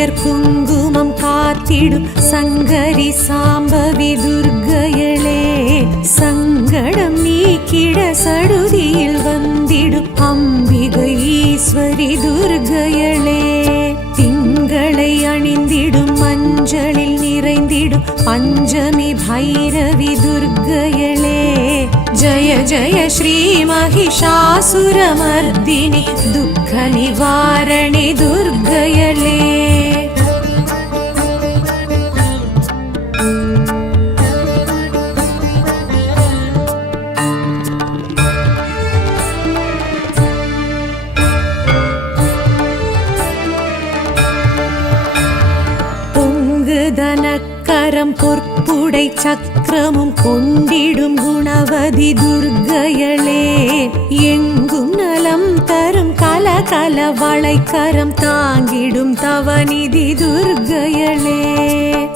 உயர் குங்குமம் காத்திடும் சங்கரி சாம்பவி துர்க்கையளே, சங்கடம் நீக்கிட சடுதியில் வந்திடும் அம்பிகை ஈஸ்வரி துர்க்கையளே, திங்களை அணிந்திடும் மஞ்சளில் நிறைந்திடும் பஞ்சமி பைரவி துர்க்கையளே, ஜய ஜய ஸ்ரீ महिषासुरमर्दिनि दुःख निवारणे दुर्गयले। பொங்குதனக்கரம் பொற்புடை சக்கரமும் கொண்டிடும் குணவதி துர்க்கையளே, எங்கும் நலம் தரும் கலகல வளைக்கரம் தாங்கிடும் தவநிதி துர்க்கையளே,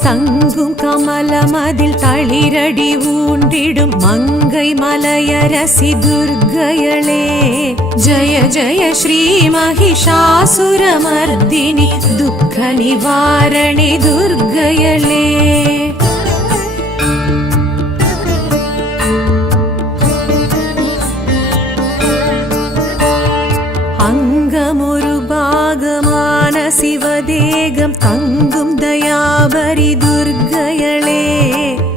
தங்கும் கமலமதில் தளிரடி ஊன்றிடும் மங்கை மலையரசி துர்க்கையளே, ஜய ஜய ஸ்ரீ महिषासुरमर्दिनि दुःख निवारणे दुर्गयले। அங்கமொரு பாகமான சிவதேகம் தங்கும் தயாபரி துர்க்கையளே,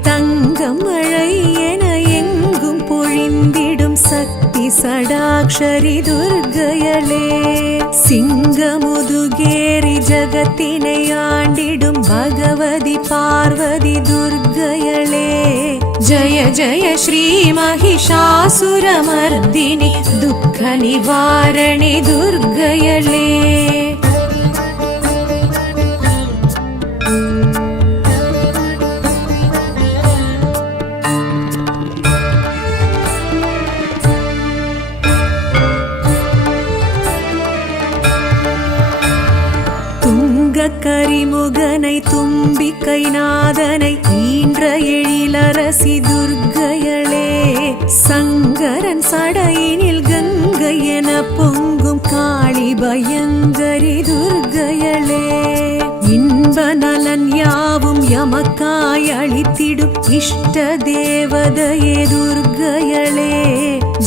தங்கம் மழை என எங்கும் பொழிந்திடும் சக்தி சடாக்ஷரி துர்க்கையளே, சிங்கமுதுகேரி ஜகத்தினை ஆண்டிடும் பகவதி பார்வதி துர்க்கையளே, ஜய ஜய ஸ்ரீ महिषासुरमर्दिनि दुःख निवारणे दुर्गयले। கரிமுகனை தும்பிக்கை நாதனை ஈன்ற எழிலரசி துர்க்கையளே, சங்கரன் சடையினில் கங்கை என பொங்கும் காளி பயங்கரி துர்க்கையளே, இன்ப நலன் யாவும் எமக்காய் அளித்திடும் இஷ்ட தேவதையே துர்க்கையளே,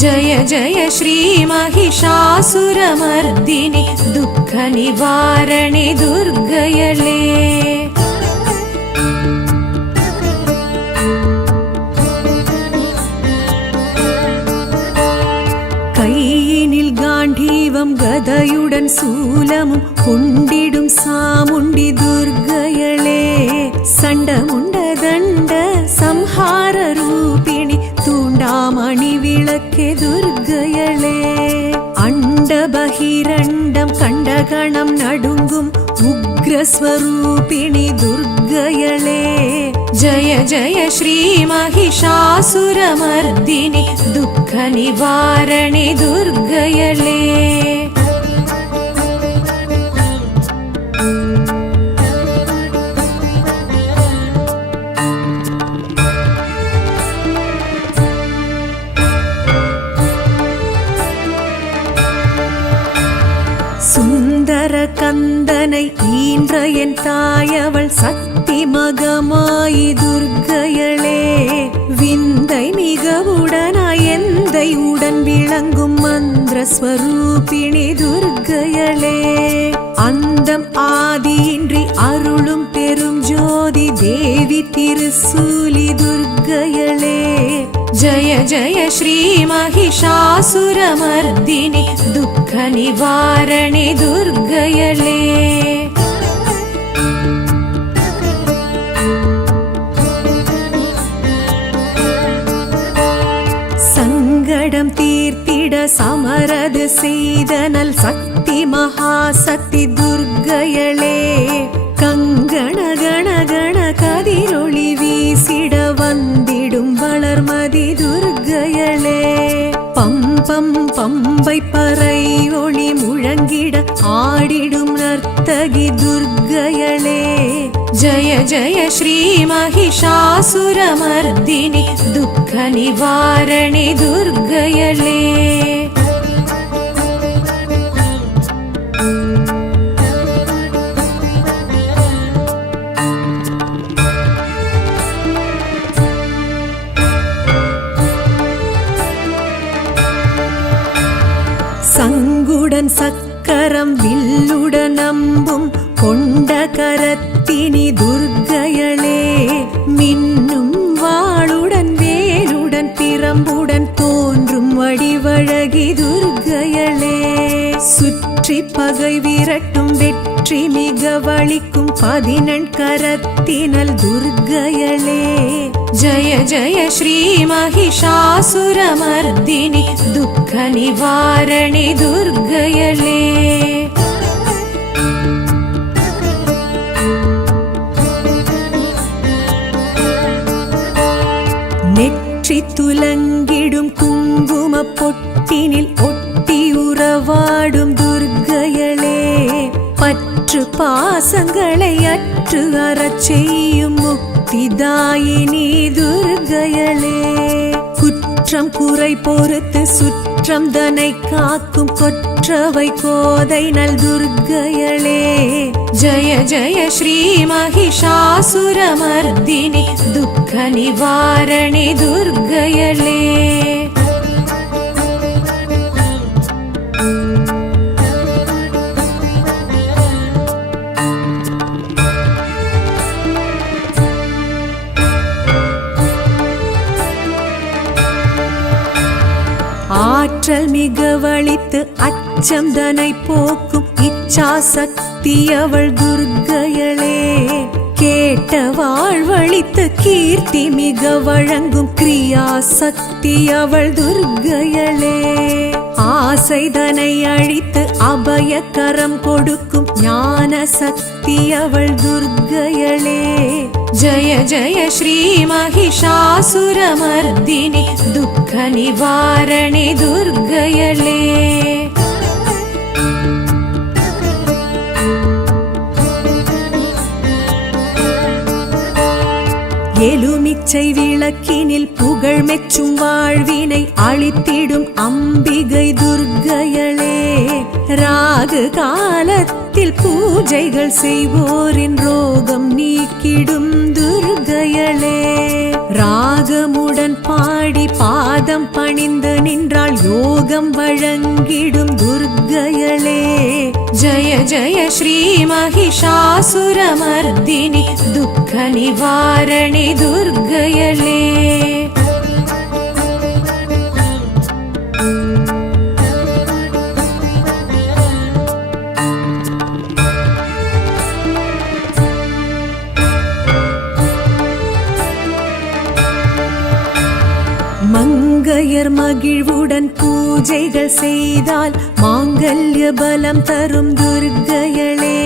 ஜய ஜய ஸ்ரீ महिषासुरमर्दिनि दुःख निवारणे दुर्गयले। கையினில் காண்டீவம் கதையுடன் சூலமும் கொண்டிடும் சாமுண்டி துர்க்கையளே, சண்டமுண்ட தண்ட சம்ஹார ரூபிணி தூண்டாமணி விளக்கே துர்க்கையளே, அண்ட பகிரண்டம் கண்டகணம் நடுங்கும் உக்ரஸ்வரூபிணி துர்க்கையளே, ஜய ஜய ஸ்ரீ महिषासुरमर्दिनि दुःख निवारणे दुर्गयले। சுந்தர கந்தனை ஈன்ற என் தாயவள் சக்தி மகமாயி துர்க்கையளே, விந்தை மிகவுடனாய் எந்தை உடன் விளங்கும் மந்திர ஸ்வரூபிணி துர்க்கையளே, அந்தம் ஆதியின்றி அருளும் பெரும் ஜோதி தேவி திருசூலி துர்க்கையளே, ஜய ஜய ஸ்ரீ महिषासुरमर्दिनि दुःख निवारणे दुर्गयले। சங்கடம் தீர்த்திட சமரது செய்தனல் சக்தி மகாசக்தி துர்க்கையளே, கங்கண கண கண கதிரொளி வீசிட வந்திடும் வளர்மதி துர்க்கையளே, பம்பம் பம்பை பறை ஒளி முழங்கிட ஆடிடும் நர்த்தகி துர்க்கையளே, ஜய ஜய ஸ்ரீ महिषासुरमर्दिनि दुःख निवारणे दुर्गयले। கொண்ட கரத்தினி துர்க்கையளே மின்னும் வாளுடன் வேலுடன் பிரம்புடன் தோன்றும் வடிவழகி துர்க்கையளே சுற்றி பகை விரட்டும் வெற்றி மிக வலிக்கும் 14 கரத்தினல் துர்க்கையளே ஜய ஜய ஸ்ரீ மகிஷாசுரமர்தினி துக்க நிவாரணி துர்க்கையளே நெற்றி துலங்கிடும் குங்கும பொட்டினில் ஒட்டி உறவாடும் துர்க்கையளே பற்று பாசங்களை அற்று அறச் செய்யும் முக்திதாயினி துர்க்கையளே குற்றம் குறை பொறுத்து சுற்றம் தனை காக்கும் கொற்றவை கோதை நல் துர்க்கையளே ஜய ஜய ஸ்ரீ மகிஷாசுரமர்தினி துக்க நிவாரணி துர்க்கையளே ஆற்றல் மிக வலித்து அச்சம் தனை போக்கும் இச்சா சக்தி அவள் துர்க்கையளே கேட்ட வாழ்வழித்து கீர்த்தி மிக வழங்கும் கிரியா சக்தி அவள் துர்க்கையளே ஆசை தனை அழித்து அபயக்கரம் கொடுக்கும் ஞான சக்தி அவள் துர்க்கையளே ஜய ஜய ஸ்ரீ மகிஷாசுரமர்தினி துக்க நிவாரணி துர்க்கையளே எலுமிச்சை விளக்கினில் புகழ் மெச்சும் வாழ்வினை அளித்திடும் அம்பிகை துர்க்கையளே ராகு காலத்தில் பூஜைகள் செய்வோரின் ரோகம் நீக்கிடும் துர்க்கையளே ராகமுடன் பாடி பாதம் பணிந்து நின்றால் யோகம் வழங்கிடும் துர்க்கையளே ஜய ஜய ஸ்ரீ மகிஷாசுரமர்தினி துக்க நிவாரணி துர்க்கையளே மங்கையர் மகிழ்வுடன் பூஜைகள் செய்தால் மாங்கல்ய பலம் தரும் துர்க்கையளே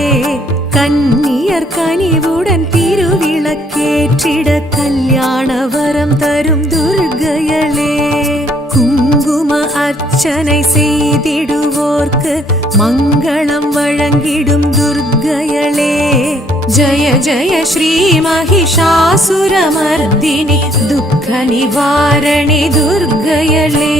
கன்னியர் கனிவுடன் திருவிளக்கேற்றிட கல்யாண வரம் தரும் துர்க்கையளே குங்கும அர்ச்சனை செய்திடுவோர்க்கு மங்களம் வழங்கிடும் துர்க்கையளே ஜய ஜய ஸ்ரீ மகிஷாசுரமர்தினி துக்க நிவாரணி துர்க்கையளே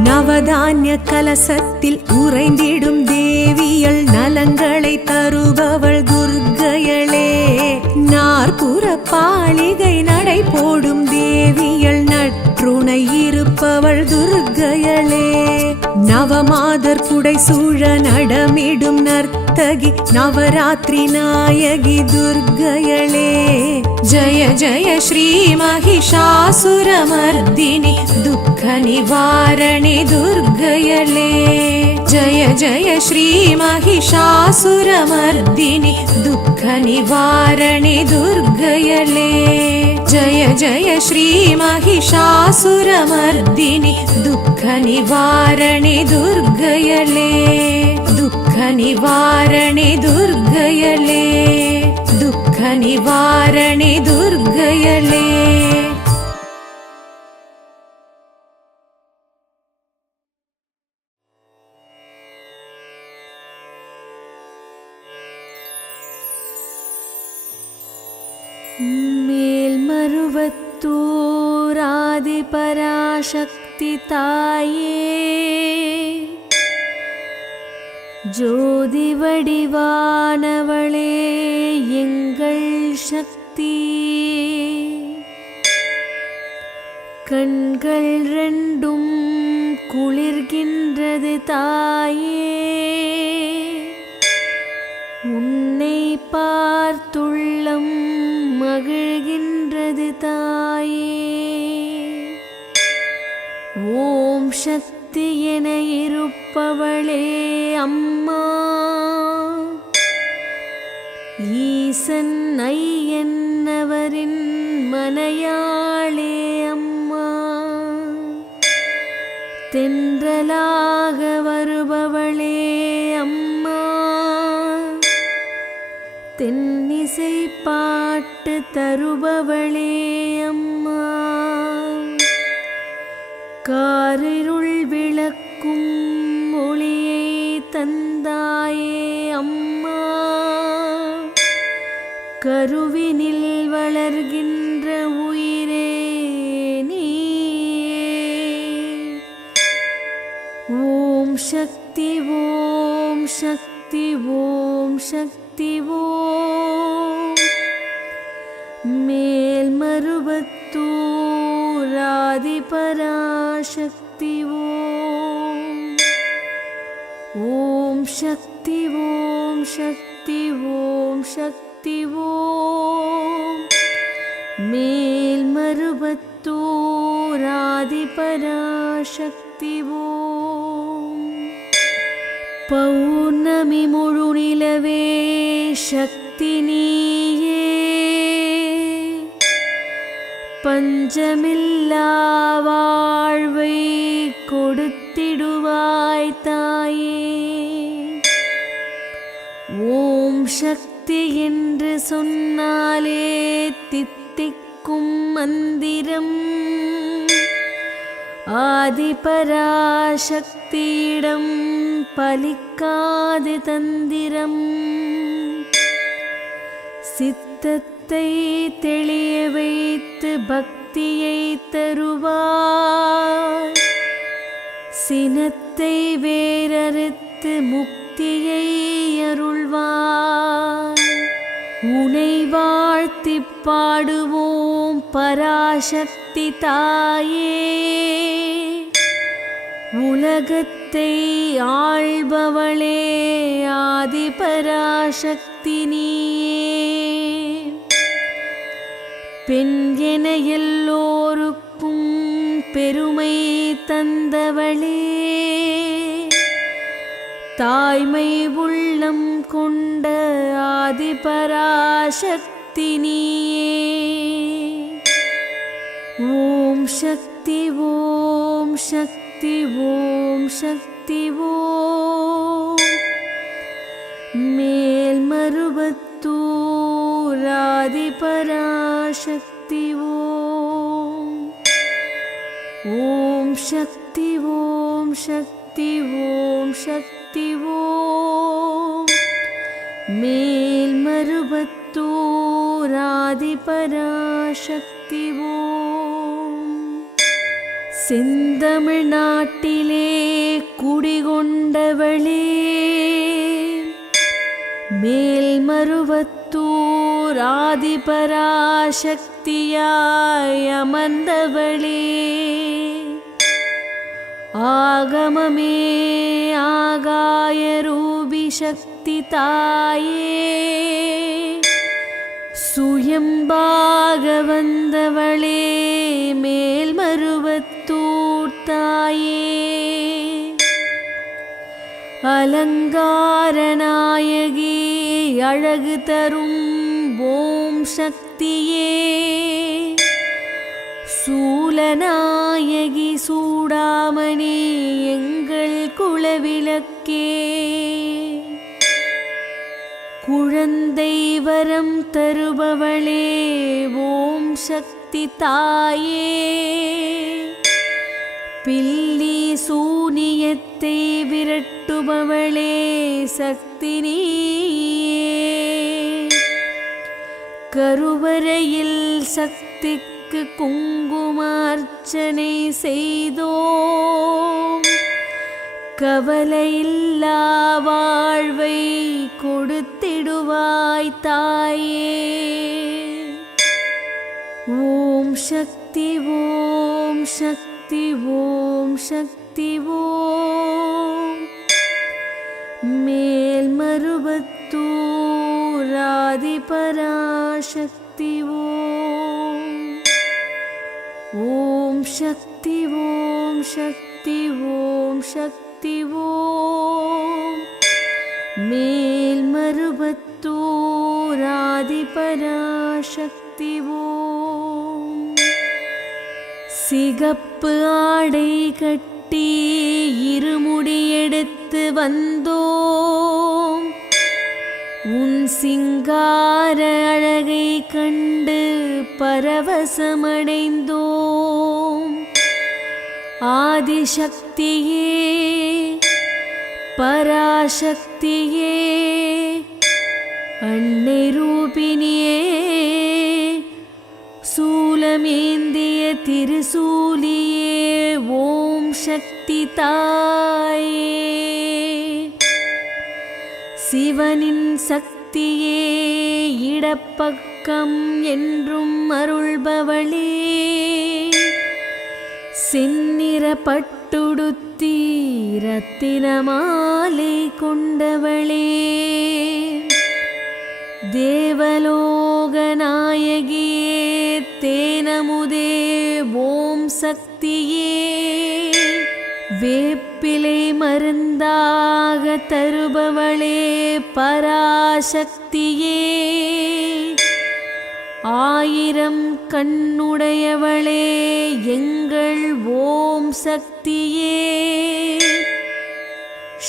நவதானிய கலசத்தில் உறைந்திடும் தேவியல் நலங்களை தருபவள் துர்க்கையளே நாற்புற பாலிகை நடை போடும் தேவியல் நற்றுணை இருப்பவள் துர்க்கையளே நவமாதர் புடை சூழ நடமிடும் நர்த்தகி நவராத்திரி நாயகி துர்க்கையளே ஜய ஜய ஸ்ரீ மகிஷாசுரமர்தினி துக்க நிவாரணி துர்க்கையளே ஜய ஜய ஸ்ரீ மகிஷாசுரமர்தினி துக்க நிவாரணி துர்க்கையளே ஜய ஜய ஸ்ரீ மகிஷாசுரமர்தினி துக்க நிவாரணி துர்க்கையளே துக்க நிவாரணி துர்க்கையளே துக்க நிவாரணி துர்க்கையளே மேல்மருவத்தூர் ஆதிபராசக்தி தாயே ஜோதி வடிவானவளே எங்கள் சக்தி கண்கள் ரெண்டும் குளிர்கின்றது தாயே, உன்னை பார்த்துள்ளம் மகிழ்கின்றது தாயே. ஓம் சக்தி என இருப்பவளே அம்மா, ஈசன் ஐயன்னவரின் மனையாளே அம்மா. தென்றலாக வருபவளே அம்மா, தென்னிசை பாட்டு தருபவளே அம்மா. காரிருள் விளக்கும் ஒளியை தந்தாயே அம்மா, கருவினில் வளர்கின்ற உயிரே நீயே. ஓம் சக்தி ஓம் சக்தி ஓம் சக்தி ஓம். மேல்மருவத்தூர் ஆதிபராசக்தி ஓம். ஓம் சக்தி ஓம் சக்தி ஓம் சக்தி ஓம். மேல்மருவத்தூர் ஆதிபராசக்தி ஓம். பௌர்ணமி முழுநிலவே சக்தி நீயே, பஞ்சமில்லா வாழ்வை கொடுத்திடுவாய் தாயே. ஓம் சக்தி என்று சொன்னாலே தித்திக்கும் மந்திரம், ஆதிபராசக்தியிடம் பலிக்காது தந்திரம். சித்தத்தை தெளிய வைத்து பக்தியை தருவாய், சினத்தை வேறறுத்து முக்தியை அருள்வாய். உனை வாழ்த்தி பாடுவோம் பராசக்தி தாயே, உலகத்தை ஆள்பவளே ஆதிபராசக்தி நீயே. பெண் என எல்லோருக்கும் பெருமை தந்தவளே, தாய்மை உள்ளம் கொண்ட ஆதிபராசக்தி நீயே. ஓம் சக்தி ஓம் சக்தி ஓம் சக்தி ஓம். மேல்மருவத்தூர் ஆதிபராசக்தி ஓம். ஓம் சக்தி ஓம் சக்தி ஓம் சக்தி ஓம். மேல்மருவத்தூர் ஆதிபராசக்தி ஓம். செந்தமிழ்நாட்டிலே குடிகொண்டவளே, மேல்மருவத்தூர் ஆதிபராசக்தியாய் அமர்ந்தவளே. ஆகமமே ஆகாய ரூபி சக்தி தாயே, சுயம்பாக வந்தவளே மேல்மருவத்தூர் தாயே. அலங்கார நாயகி அழகு தரும் ஓம் சக்தியே, சூலநாயகி சூடாமணி எங்கள் குலவிளக்கே. குழந்தை வரம் தருபவளே ஓம் சக்தி தாயே, பில்லி சூனியத்தை விரட்டுபவளே சக்தி நீயே. கருவறையில் சக்திக்கு குங்குமார்ச்சனை செய்தோம், கவலையில்லா வாழ்வை கொடுத்திடுவாய் தாயே. ஓம் சக்தி शक्ति ओम शक्ति ओम शक्ति ओम मेल्मरुवत्तूर आदिपराशक्ति ओम शक्ति ओम शक्ति ओम शक्ति ओम मेल्मरुवत्तूर आदिपराशक्ति ओम சிகப்பு ஆடை கட்டி இருமுடி எடுத்து வந்தோம் உன் சிங்கார அழகை கண்டு பரவசமடைந்தோம் ஆதிசக்தியே பராசக்தியே அன்னை ரூபினியே சூலமேந்திய திருசூலியே ஓம் சக்தி தாயே சிவனின் சக்தியே இடப்பக்கம் என்றும் அருள்பவளே செந்நிற பட்டுடுத்தி ரத்தினமாலை கொண்டவளே தேவலோகநாயகியே தேனமுதே ஓம் சக்தியே வேப்பிலை மருந்தாக தருபவளே பராசக்தியே ஆயிரம் கண்ணுடையவளே எங்கள் ஓம் சக்தியே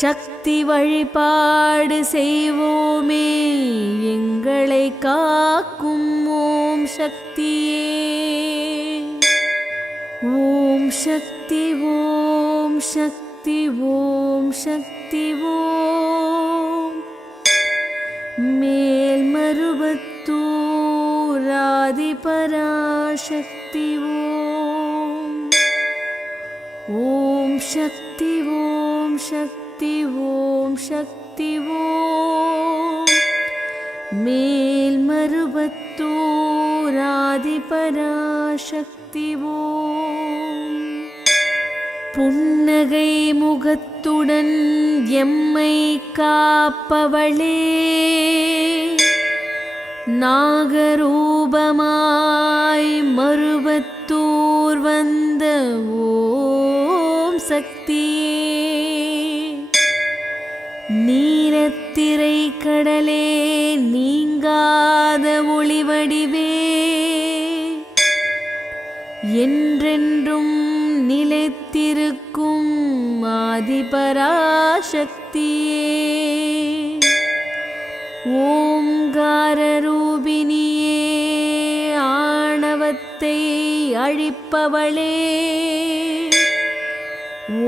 சக்தி வழிபாடு செய்வோமே எங்களை காக்கும் ஓம் சக்தியே ஓம் சக்தி ஓம் சக்தி ஓம் சக்தி ஓம் மேல்மருவத்தூர் ஆதிபராசக்தி ஓம் சக்தி ஓம் சக்தி ஓம் சக்தி ஓம் மேல்மருவத்தூர் ஆதிபராசக்தி ஓம் புன்னகை முகத்துடன் எம்மை காப்பவளே நாகரூபமாய் மருவத்தூர் வந்த ஓம் சக்தியே நீலத்திரை கடலே நீங்காத ஒளிவடிவே என்றென்றும் நிலைத்திருக்கும் ஆதிபராசக்தியே ஓங்கார ரூபினியே ஆணவத்தை அழிப்பவளே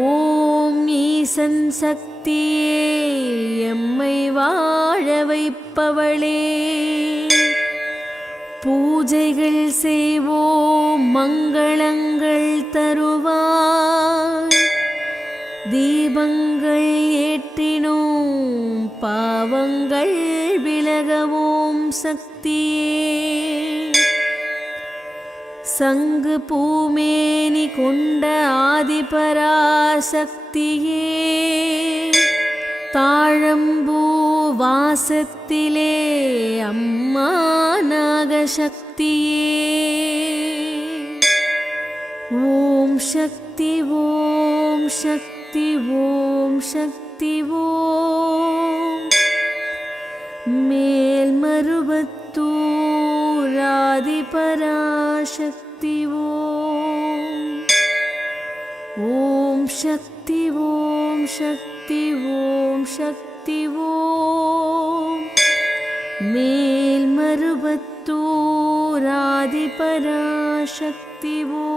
ஓம் ஈசன் சக்தியே எம்மை வாழ வைப்பவளே பூஜைகள் செய்வோம் மங்களங்கள் தருவாய் தீபங்கள் ஏற்றினோம் பாவங்கள் விலகவும் சக்தியே சங்கு பூமேனி கொண்ட ஆதிபராசக்தியே தாழம்பூ வாசத்திலே அம்மா நாகசக்தியே ஓம் சக்தி ஓம் சக்தி ஓம் சக்தி ஓம் மேல்மருவத்தூர் ஆதிபராசக்தி ஓம் சக்தி ஓம் சக்தி ஓம் சக்தி ஓம் மேல்மருவத்தூர் ஆதிபராசக்தி ஓம்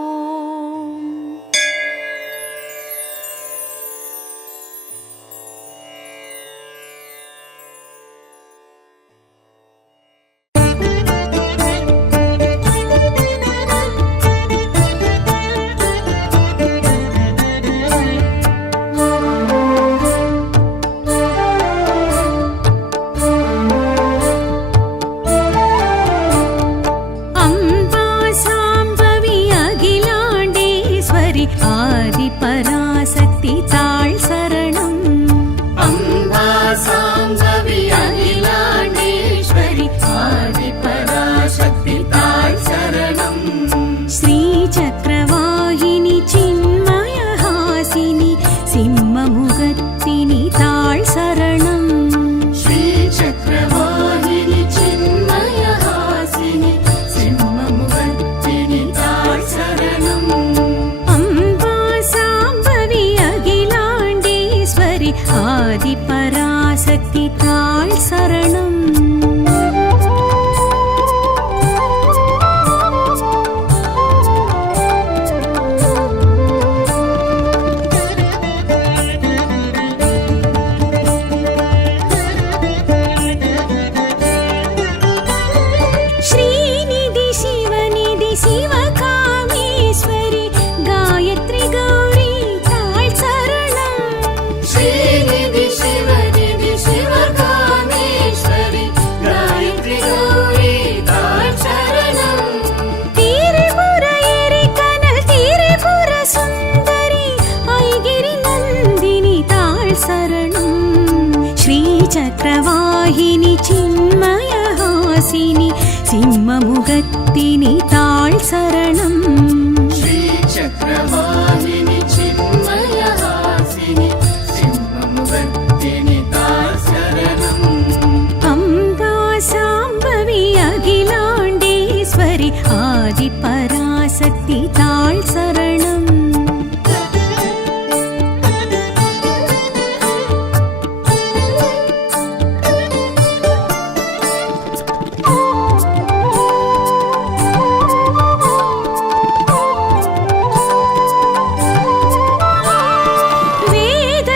அம்பா சாம்பவி பராசக்தி தாள் சரணம். ஸ்ரீநிதி சிவநிதி சிவகாமேஸ்வரி காயத்ரி கௌரி தாள் சரணம். ஸ்ரீநிதி சிவநிதி சிவகாமேஸ்வரி காயத்ரி கௌரி தாள் சரணம். திரிபுர எரிகனல் திரிபுர சுந்தரி ஐகிரி நந்தினி தாள் சரணம். ஸ்ரீ சக்கரவாகினி சின்மயஹாசினி சிம்மமுகத்தினி தாள் சரணம். ஸ்ரீ சக்கரவாகினி சின்மயஹாசினி சிம்மமுகத்தினி தாள் சரணம். அம்பா சாம்பவி அகிலாண்டேஸ்வரி ஆதி பராசக்தி தாள் சரணம்.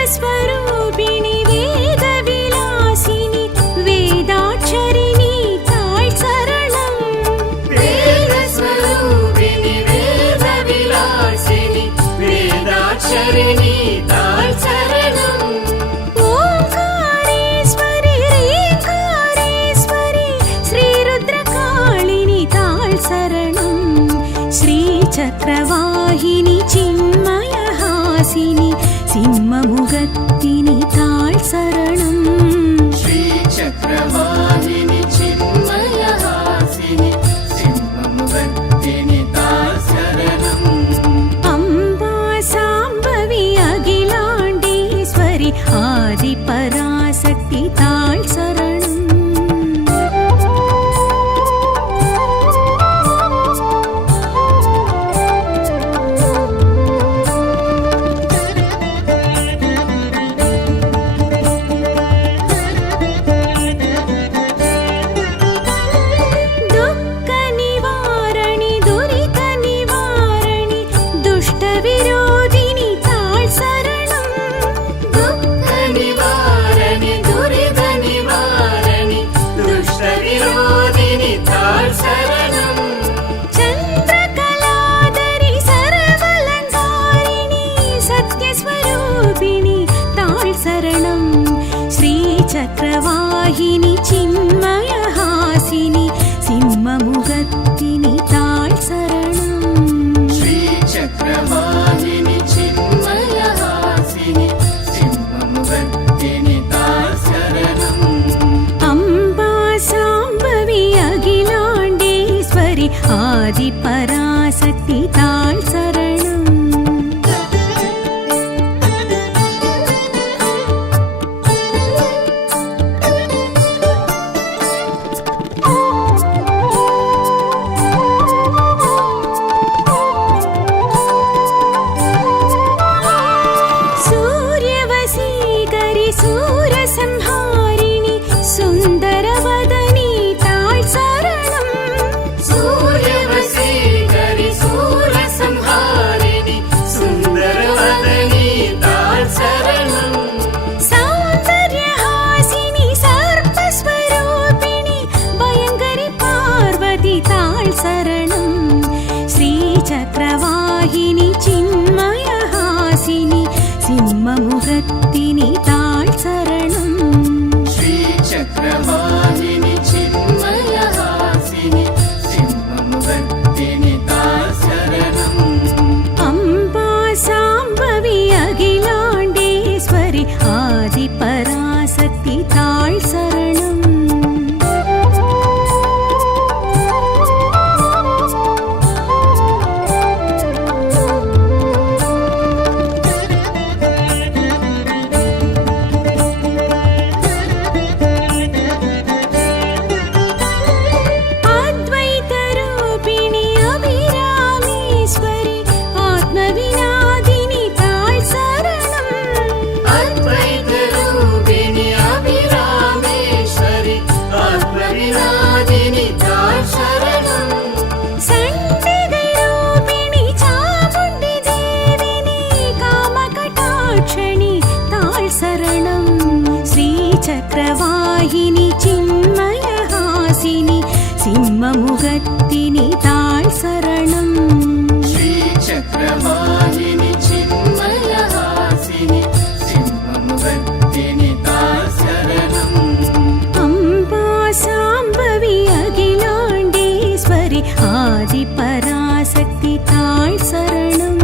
வேதஸ்வரூபிணி வேத விலாசினி வேதாட்சரிணி தாள் சரணம். வேதஸ்வரூபிணி வேத விலாசினி வேதாட்சரிணி தாள் சரணம். ஓங்காரேஸ்வரி ரீங்காரேஸ்வரி ஸ்ரீருத்ரகாளினி தாள் சரணம். ஸ்ரீ சக்கரவாகினி சின்மயஹாசினி சிம்மமுகத்தினி தாள் சரணம். ஸ்ரீ சக்கரவாகினி சின்மயஹாசினி சிம்மமுகத்தினி தாள் சரணம். அம்பா சாம்பவி அகிலாண்டேஸ்வரி ஆதி பராசக்தி தாள் சரணம். துக்க நிவாரணி துரித நிவாரணி துஷ்ட விரோதினி தாள் சரணம். துக்க நிவாரணி துரித நிவாரணி துஷ்ட விரோதினி தாள் சரணம். சந்திரகலாதரி சர்வலங்காரிணி சத்யஸ்வரூபிணி தாள் சரணம். ஸ்ரீ சக்கரவாகினி சின்மயஹாசினி சிம்மமுகத்தினி தாள் சரணம். ஸ்ரீ சக்கரவாகினி சின்மயஹாசினி சிம்மமுகத்தினி தாள் சரணம். அம்பா சாம்பவி அகிலாண்டேஸ்வரி ஆதி பராசக்தி தாள் சரணம். श्रीचक्रवाहिनि चिन्मयहासिनि सिंहमुगत्तिनि ताळ् शरणम् श्रीचक्रवाहिनि चिन्मयहासिनि सिंहमुगत्तिनि ताळ् शरणम् अम्बा साम्बवी अखिलाण्डेश्वरि आदिपराशक्ति ताळ् शरणम्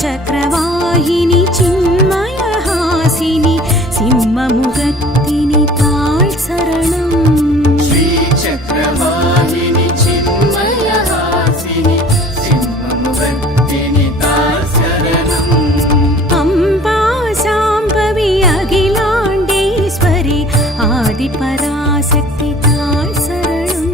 चक्रवाहिनि चिन्मयहासिनि सिंहमुगत्तिनि ताळ् शरणम् श्रीचक्रवाहिनि चिन्मयहासिनि सिंहमुगत्तिनि ताळ् शरणम् अम्बा साम्बवी अखिलाण्डेश्वरि आदिपराशक्ति ताळ् शरणम्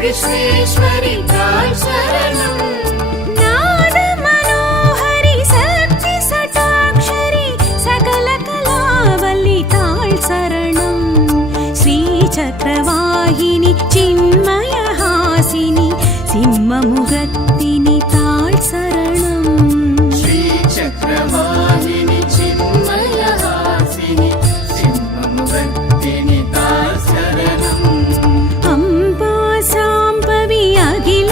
विश्वेश्वरि ताळ् शरणम् नाद मनोहरि शक्ति सटाक्षरि सकल कलावल्लि ताळ् शरणम् श्रीचक्रवाहिनि चिन्मयहासिनि सिंहमुगत्तिनि ताळ् शरणम् श्रीचक्रवाहिनि चिन्मयहासिनि सिंहमुगत्तिनि ताळ् शरणम्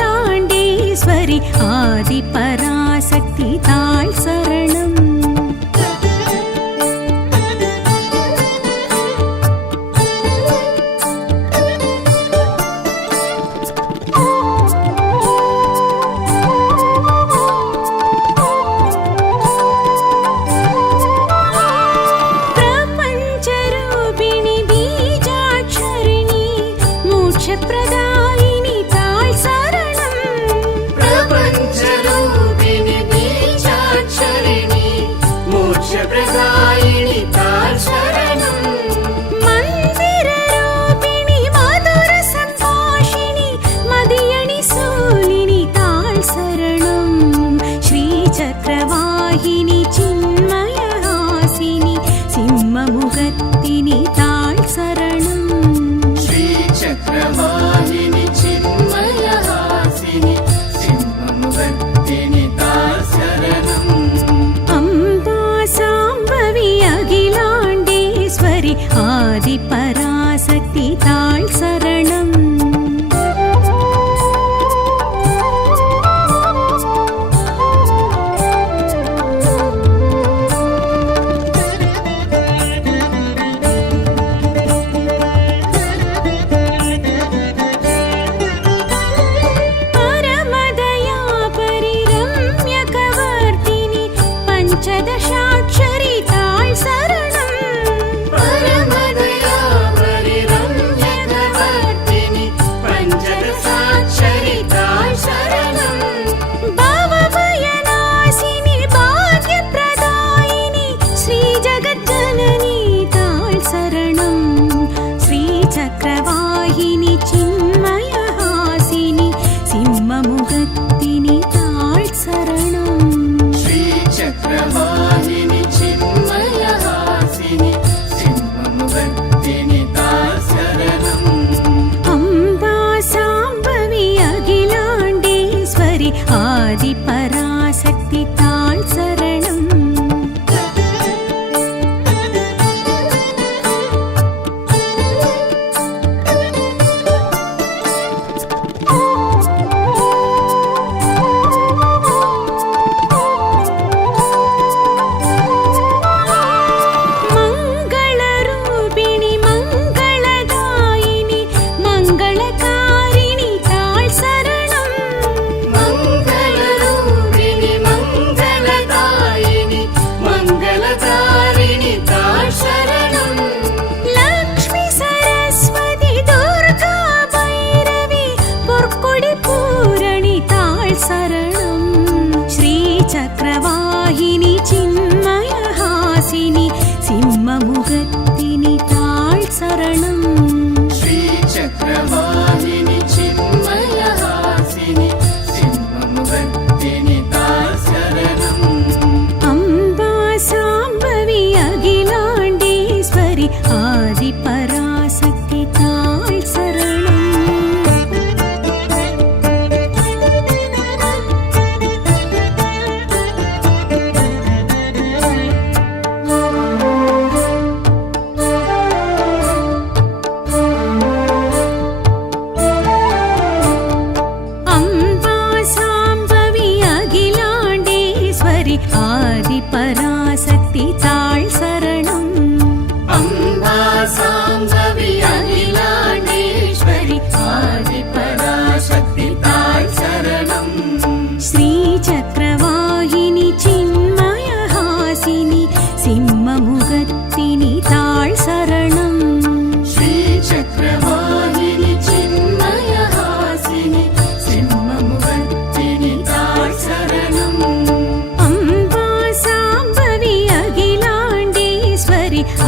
अखिलाण्डेश्वरि आदिपराशक्ति ताळ् शरणम् प्रपञ्चरूपिणि बीजाक्षरिणि मोक्षप्रदायिनि ताळ् शरणम् प्रपञ्चरूपिणि बीजाक्षरिणि मोक्षप्रदायिनि ताळ् शरणम् मन्दिररूपिणि मधुरसम्भाषिणि मदियणि शूलिनि ताळ् शरणम् श्रीचक्रवाहिनि चिन्मयहासिनि सिंहमुगत्तिनि ताळ् शरणम् श्रीचक्रवाहिनि चिन्मयहासिनि सिंहमुगत्तिनि ताळ् शरणम् अम्बा साम्बवी अखिलाण्डेश्वरि आदिपराशक्ति ताळ् शरणम्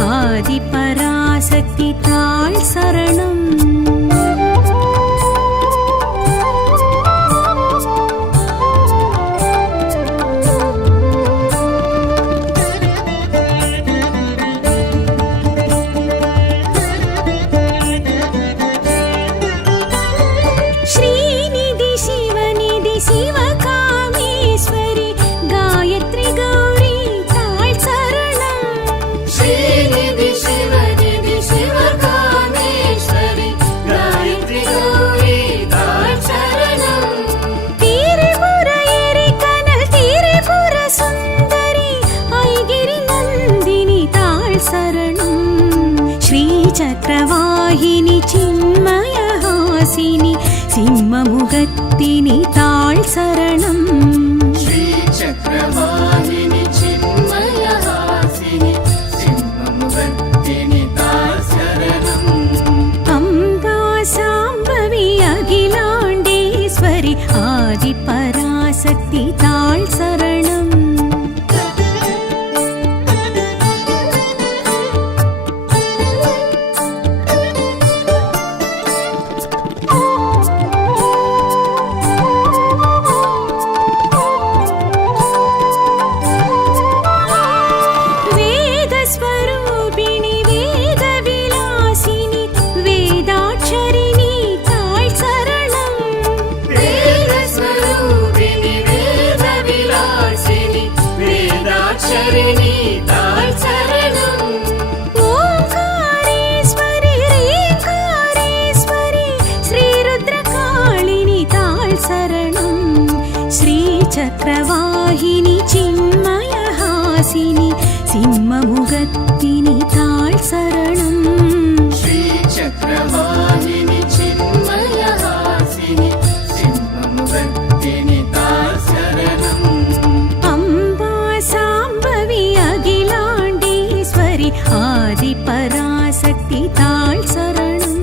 ஆதிபராசக்தி தாள் சரணம். ஸ்ரீநிதி சிவநிதி சிவகாமேஸ்வரி காயத்ரி கௌரி தாள் சரணம். ஸ்ரீநிதி சிவநிதி சிவகாமேஸ்வரி காயத்ரி கௌரி தாள் சரணம். திரிபுர எரிகனல் திரிபுர சுந்தரி ஐகிரி நந்தினி தாள் சரணம். ஸ்ரீ சக்கரவாகினி சின்மயஹாசினி சிம்மமுகத்தினி தாள் சரணம். ஸ்ரீ சக்கரவாகினி சின்மயஹாசினி சிம்மமுகத்தினி தாள் சரணம். அம்பா சாம்பவி அகிலாண்டேஸ்வரி ஆதிபராசக்தி தாள் சரணம். வேதஸ்வரூபிணி வேதவிலாசினி வேதாட்சரிணி தாள் சரணம். வேதஸ்வரூபிணி வேதவிலாசினி வேதாட்சரிணி தாள் சரணம். ஓங்காரேஸ்வரி ரீங்காரேஸ்வரி ஸ்ரீருத்ரகாளினி தாள் சரணம். ஸ்ரீ சக்கரவாகினி சின்மயஹாசினி சிம்மமுகத்தினி தாள் சரணம். ஸ்ரீ சக்கரவாகினி சின்மயஹாசினி சிம்மமுகத்தினி தாள் சரணம். அம்பா சாம்பவி அகிலாண்டேஸ்வரி ஆதிபராசக்தி தாள் சரணம்.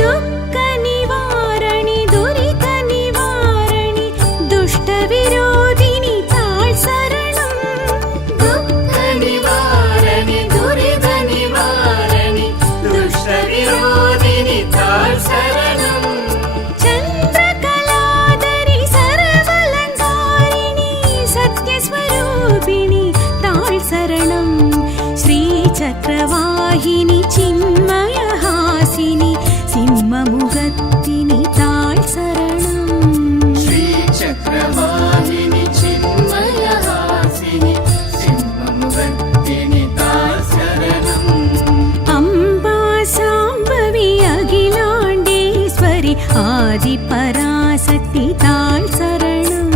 துக்க நிவாரணி துரித நிவாரணி துஷ்ட விரோதினி தாள் சரணம். துக்க நிவாரணி துரித நிவாரணி துஷ்ட விரோதினி தாள் சரணம். சந்திரகலாதரி சர்வலங்காரிணி சத்யஸ்வரூபிணி தாள் சரணம். ஸ்ரீ சக்கரவாகினி சின்மயஹாசினி சிம்மமுகத்தினி தாள் சரணம். ஸ்ரீ சக்கரவாகினி சின்மயஹாசினி சிம்மமுகத்தினி தாள் சரணம். அம்பா சாம்பவி அகிலாண்டேஸ்வரி ஆதிபராசக்தி தாள் சரணம்.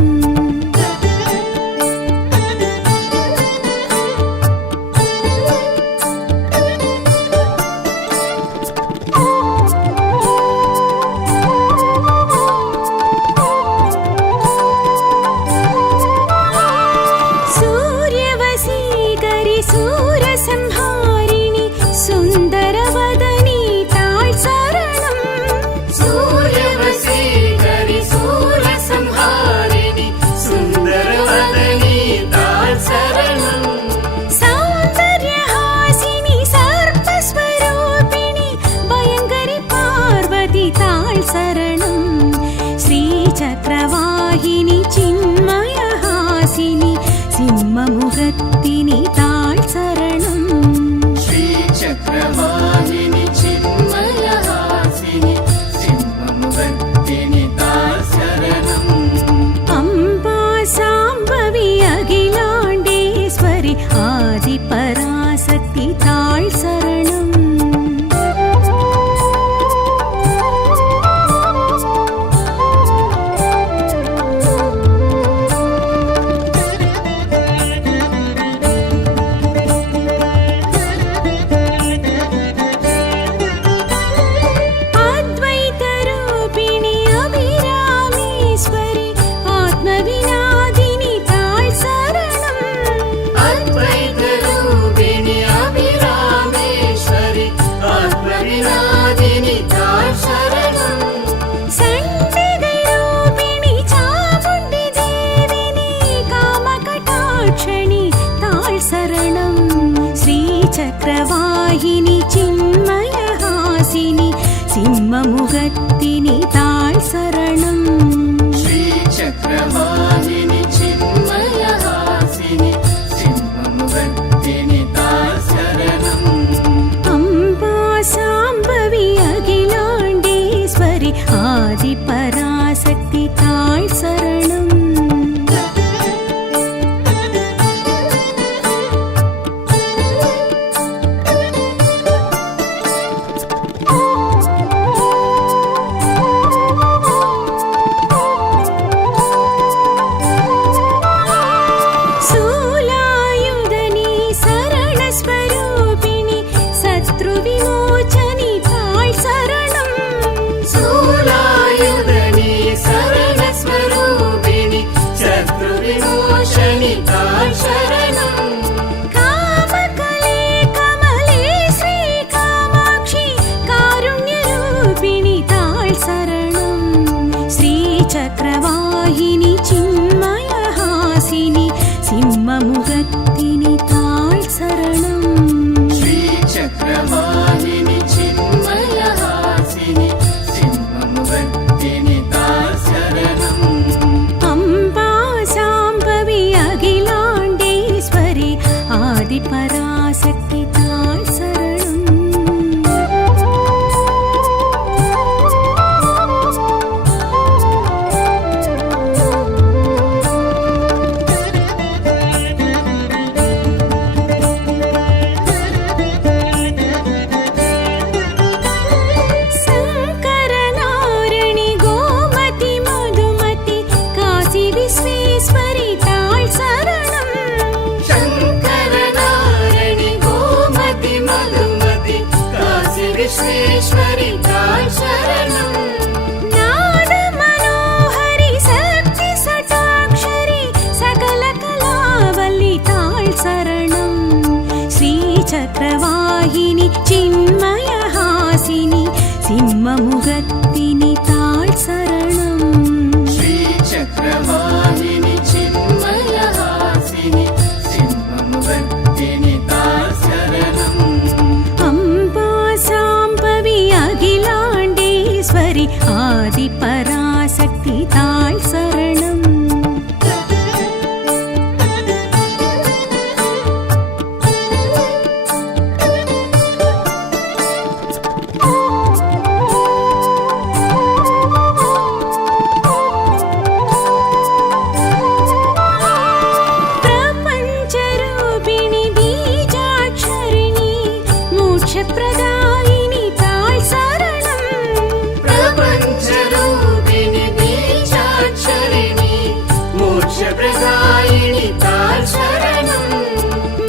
சூரியவசீகரி சூரசம்ஹாரிணி சுந்தரவதனி தாள் சரணம். சூரியவசீகரி சூரசம்ஹாரிணி சுந்தரவதனி தாள் சரணம். சௌந்தர்யஹாசினி சர்ப்பஸ்வரூபிணி பயங்கரி பார்வதி தாள் சரணம். ஸ்ரீ சக்கரவாகினி சின்மயஹாசினி சிம்மமுகத்தினி தாள் சரணம். ஸ்ரீ சக்கரவாகினி சின்மயஹாசினி சிம்மமுகத்தினி தாள் சரணம். அம்பா சாம்பவி அகிலாண்டேஸ்வரி ஆதிபராசக்தி தாள் சரணம். அத்வைத சரணம் ஸ்ரீசக்கரவாகினி சின்மயஹாசினி சிம்மமுகத்தினி தாழ் சரணம் श्रीचक्रवाहिनि चिन्मयहासिनि सिंहमुखत्तिनि ताळ् शरणम् अम्बा साम्बवी अखिलाण्डेश्वरि आदिपराशक्ति ताळ् शरणम् शूलायुधनि शरणस्वरूपिणि शत्रुविमोचनि ताळ् शरणम् शूलायुधनि शरणस्वरूपिणि शत्रुविमोचनि ताळ् शरणम् कामकले कमले श्रीकामाक्षि कारुण्यरूपिणि ताळ् शरणम् श्रीचक्रवाहिनि चिन्मयहासिनि सिंहमुखत्तिनि ताळ् शरणम् श्रीचक्रवाहिनि चिन्मयहासिनि सिंहमुखत्तिनि ताळ् शरणम् अम्बा साम्बवी अखिलाण्डेश्वरि आदिपराशक्ति ताळ् शरणम् शङ्करनारणि गोमति मधुमति काशी विश्वेश्वरि ताळ् शरणम् शङ्करनारणि गोमति मधुमति काशी विश्वेश्वरि ताळ् शरणम् नादमनोहरि शक्ति सटाक्षरि सकलकलावल्लि ताळ् शरणम् श्रीचक्रवाहिनि चिन्मयहासिनि सिंहमुखत्तिनि ताळ् शरणम् श्रीचक्रवाहिनि चिन्मयहासिनि सिंहमुखत्तिनि ताळ् शरणम् अम्बा साम्बवी अखिलाण्डेश्वरि आदिपराशक्ति ताळ् शरणम् प्रपञ्चरूपिणि बीजाक्षरिणि मोक्षप्रदायिनि ताळ् शरणम् प्रपञ्चरूपिणि बीजाक्षरिणि मोक्षप्रदायिनि ताळ् शरणम्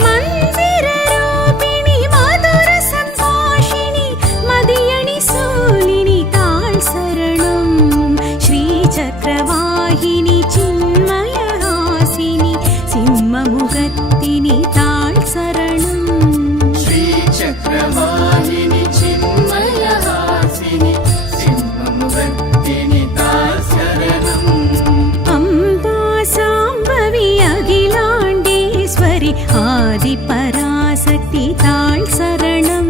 मन्दिररूपिणि मधुरसम्भाषिणि मदियणि शूलिनि ताळ् शरणम् श्रीचक्रवाहिनि चिन्मयहासिनि सिंहमुखत्तिनि ताळ् शरणम् श्रीचक्रवाहिनि चिन्मयहासिनि सिंहमुखत्तिनि ताळ् शरणम् अम्बा साम्बवी अखिलाण्डेश्वरि आदिपराशक्ति ताळ् शरणम्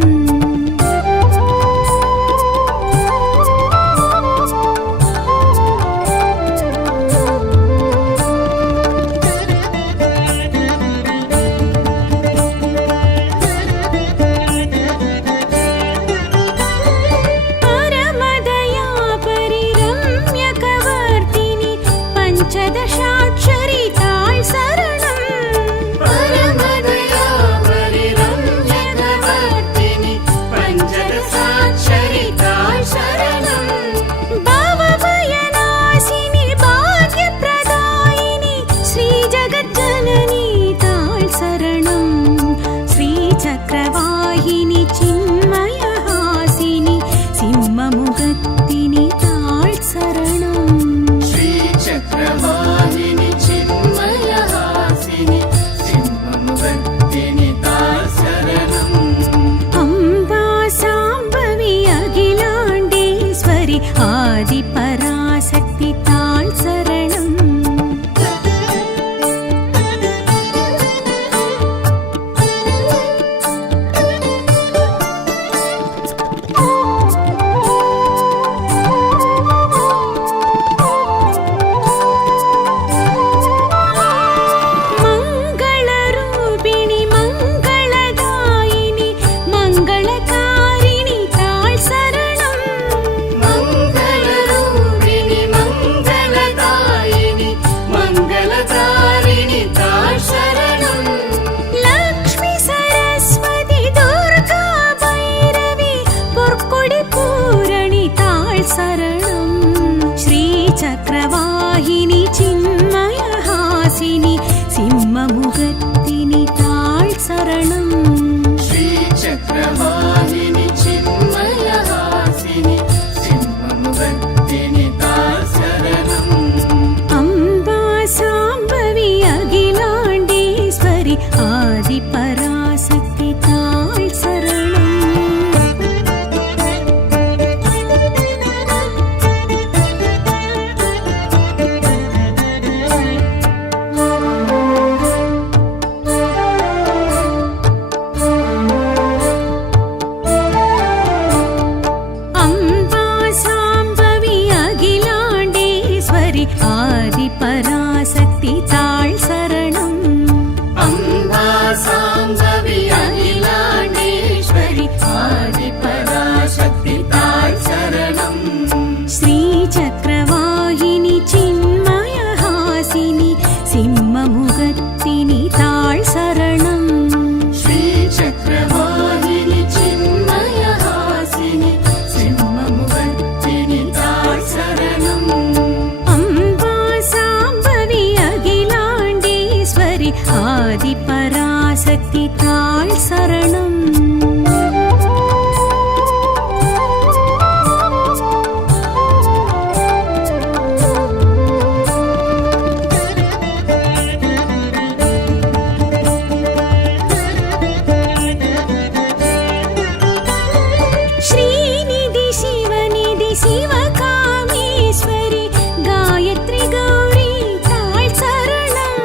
परमदया परिरम्यकवर्तिनि पञ्चदशाक्षरि ताळ् शरणम् परमदया परिरम्यकवर्तिनि பராசக்தி தாள் சரணம். ஸ்ரீநிதி சிவநிதி சிவகாமேஸ்வரி காயத்ரி கௌரி தாள் சரணம்.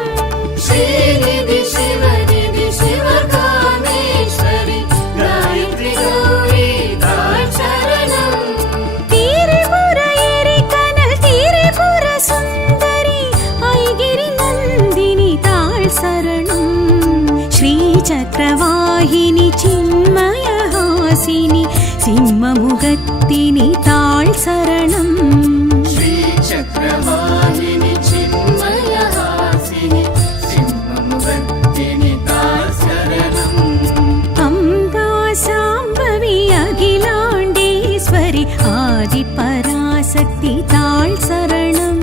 ஸ்ரீநிதி சிவநிதி சிவகாமேஸ்வரி காயத்ரி கௌரி தாள் சரணம். திரிபுர எரிகனல் திரிபுர சுந்தரி ஐகிரி நந்தினி தாள் சரணம். ஸ்ரீ சக்கரவாகினி சின்மயஹாசினி சிம்மமுகத்தினி தாள் சரணம். ஸ்ரீ சக்கரவாகினி சின்மயஹாசினி சிம்மமுகத்தினி தாள் சரணம். அம்பா சாம்பவி அகிலாண்டேஸ்வரி ஆதி பராசக்தி தாள் சரணம்.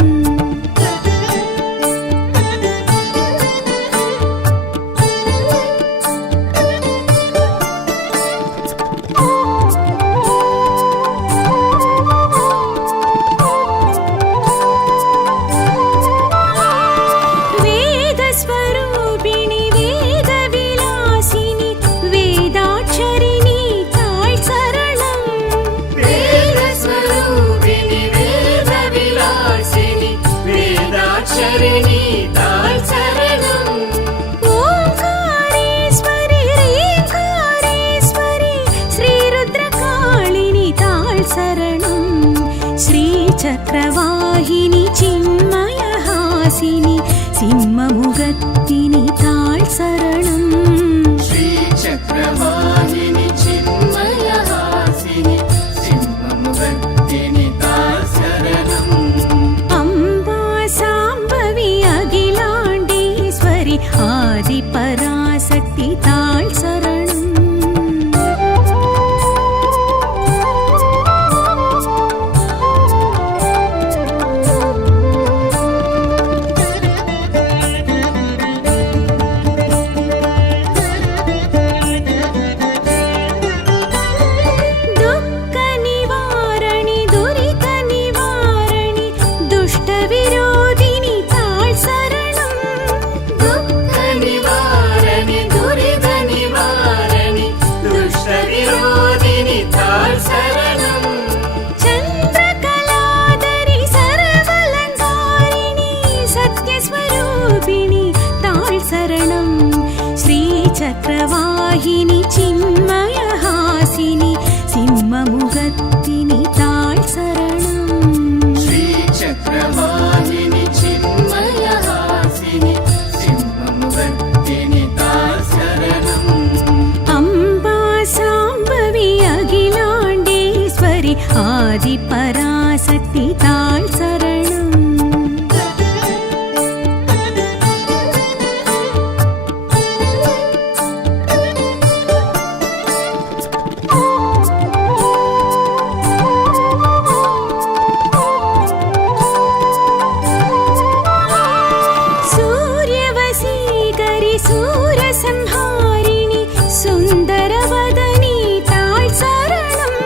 வேதஸ்வரூபிணி வேதவிலாசினி வேதாட்சரிணி தாள் சரணம். வேதஸ்வரூபிணி வேதவிலாசினி வேதாட்சரிணி தாள் சரணம். ஓங்காரேஸ்வரி ரீங்காரேஸ்வரி ஸ்ரீருத்ரகாளினி தாள் சரணம். ஸ்ரீ சக்கரவாகினி சின்மயஹாசினி சிம்மமுகத்தினி தாள் சரணம். ஸ்ரீ சக்கரவாகினி சின்மயஹாசினி சிம்மமுகத்தினி தாள் சரணம். அம்பா சாம்பவி அகிலாண்டேஸ்வரி ஆதி பராசக்தி தாள் சரணம். துக்க நிவாரணி துரித நிவாரணி துஷ்ட விரோதினி தாள் சரணம். துக்க நிவாரணி துரித நிவாரணி துஷ்ட விரோதினி தாள் சரணம். சந்திரகலாதரி சர்வலங்காரிணி சத்யஸ்வரூபிணி தாள் சரணம். ஸ்ரீ சக்கரவாகினி சின்மயஹாசினி சிம்மமுகத்தினி தாள் சரணம். ஸ்ரீ சக்கரவாகினி சின்மயஹாசினி சிம்மமுகத்தினி தாள் சரணம். அம்பா சாம்பவி அகிலாண்டேஸ்வரி ஆதி பராசக்தி தாள் சரணம். சூரியவசீகரி சூரசம்ஹாரிணி சுந்தரவதனி தாள் சரணம்.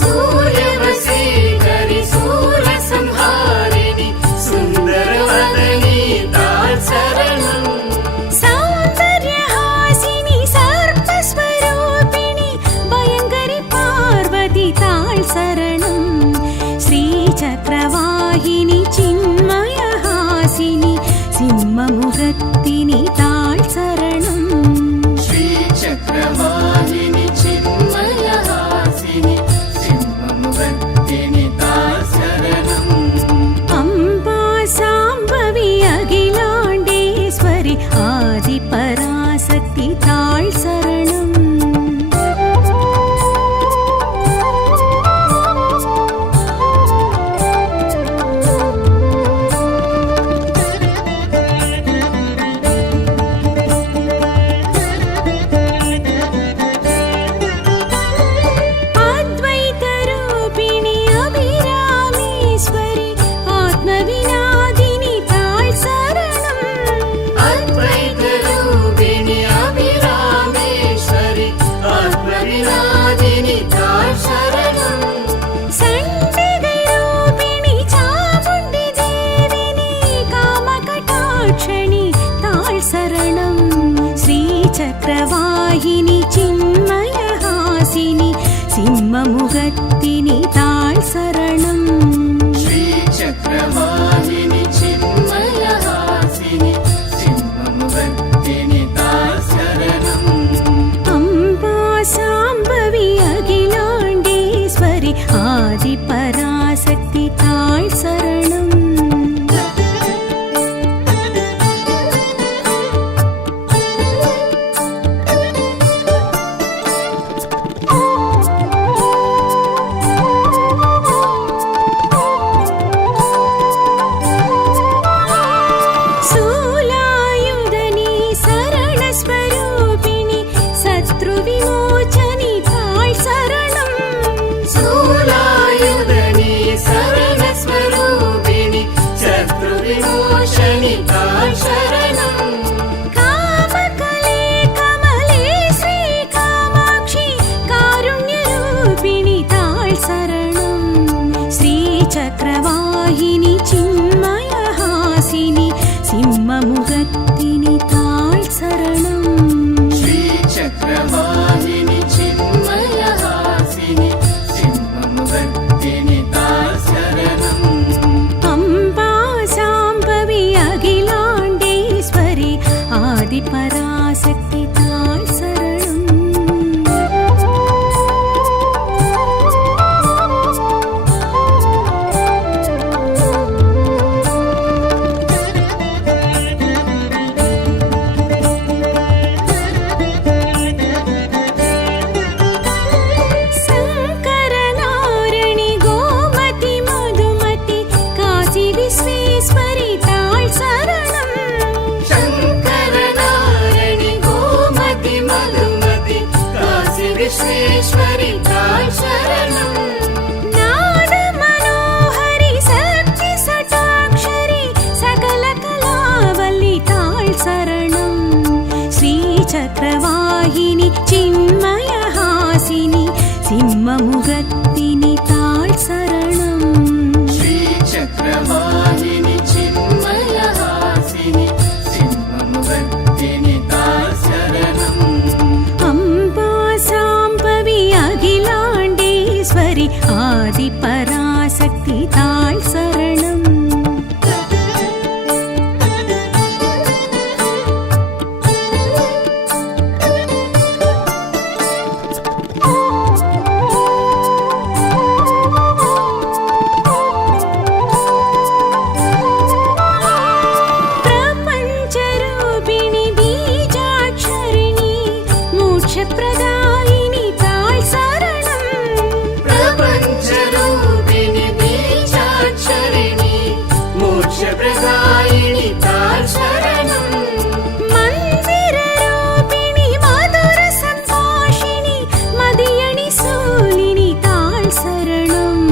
சூரியவசீகரி சூரசம்ஹாரிணி चक्रवाहिनि चिन्मयहासिनि सिंहमुगत्तिनि ताळ् शरणम् श्रीचक्रवाहिनि चिन्मयहासिनि सिंहमुगत्तिनि ताळ् शरणम् अम्बा साम्बवी अखिलाण्डेश्वरि आदिपराशक्ति ताळ् शरणम् शूलायुधनि शरणस्वरूपिणि शत्रुविमोचनि ताळ् शरणम् शूलायुधनि शरणस्वरूपिणि शत्रुविमोचनि ताळ् शरणम् कामकले कमले श्रीकामाक्षि कारुण्यरूपिणि ताळ् शरणम् श्रीचक्रवाहिनि चिन्मयहासिनि सिंहमुगत्तिनि ताळ् शरणम् श्रीचक्रवाहिनि चिन्मयहासिनि सिंहमुगत्तिनि ताळ् शरणम् अम्बा साम्बवी अखिलाण्डेश्वरि आदिपराशक्ति ताळ् शरणम् शङ्करनारिणि गोमति मधुमति काशी विश्वेश्वरि ताळ् शरणम् शङ्करनारिणि गोमति मधुमति काशी विश्वेश्वरि ताळ् शरणम् नादमनोहरि शक्ति सटाक्षरि सकलकलावल्लि ताळ् शरणम् श्रीचक्रवाहिनि चिन्मयहासिनि सिंहमुगत्तिनि ताळ् शरणम् श्रीचक्रवाहिनि चिन्मयहासिनि सिंहमुगत्तिनि ताळ् शरणम् अम्बा साम्बवी अखिलाण्डेश्वरि आदिपराशक्ति ताळ् शरणम् प्रपञ्चरूपिणि बीजाक्षरिणि मोक्षप्रदायिनि ताळ् शरणम् प्रपञ्चरूपिणि बीजाक्षरिणि मोक्षप्रदायिनि ताळ् शरणम् मन्दिररूपिणि मधुरसम्भाषिणि मदियणि शूलिनि ताळ् शरणम्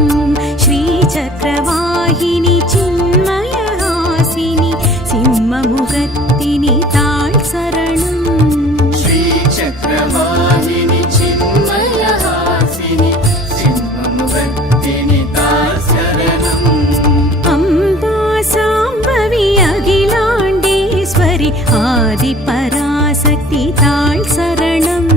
श्रीचक्रवाहिनि चिन्मयहासिनि सिंहमुगत्तिनि ताळ् शरणम् श्रीचक्रवाहिनि चिन्मयहासिनि सिंहमुगत्तिनि ताळ् शरणम् अम्बा साम्बवी अखिलाण्डेश्वरि आदिपराशक्ति ताळ् शरणम्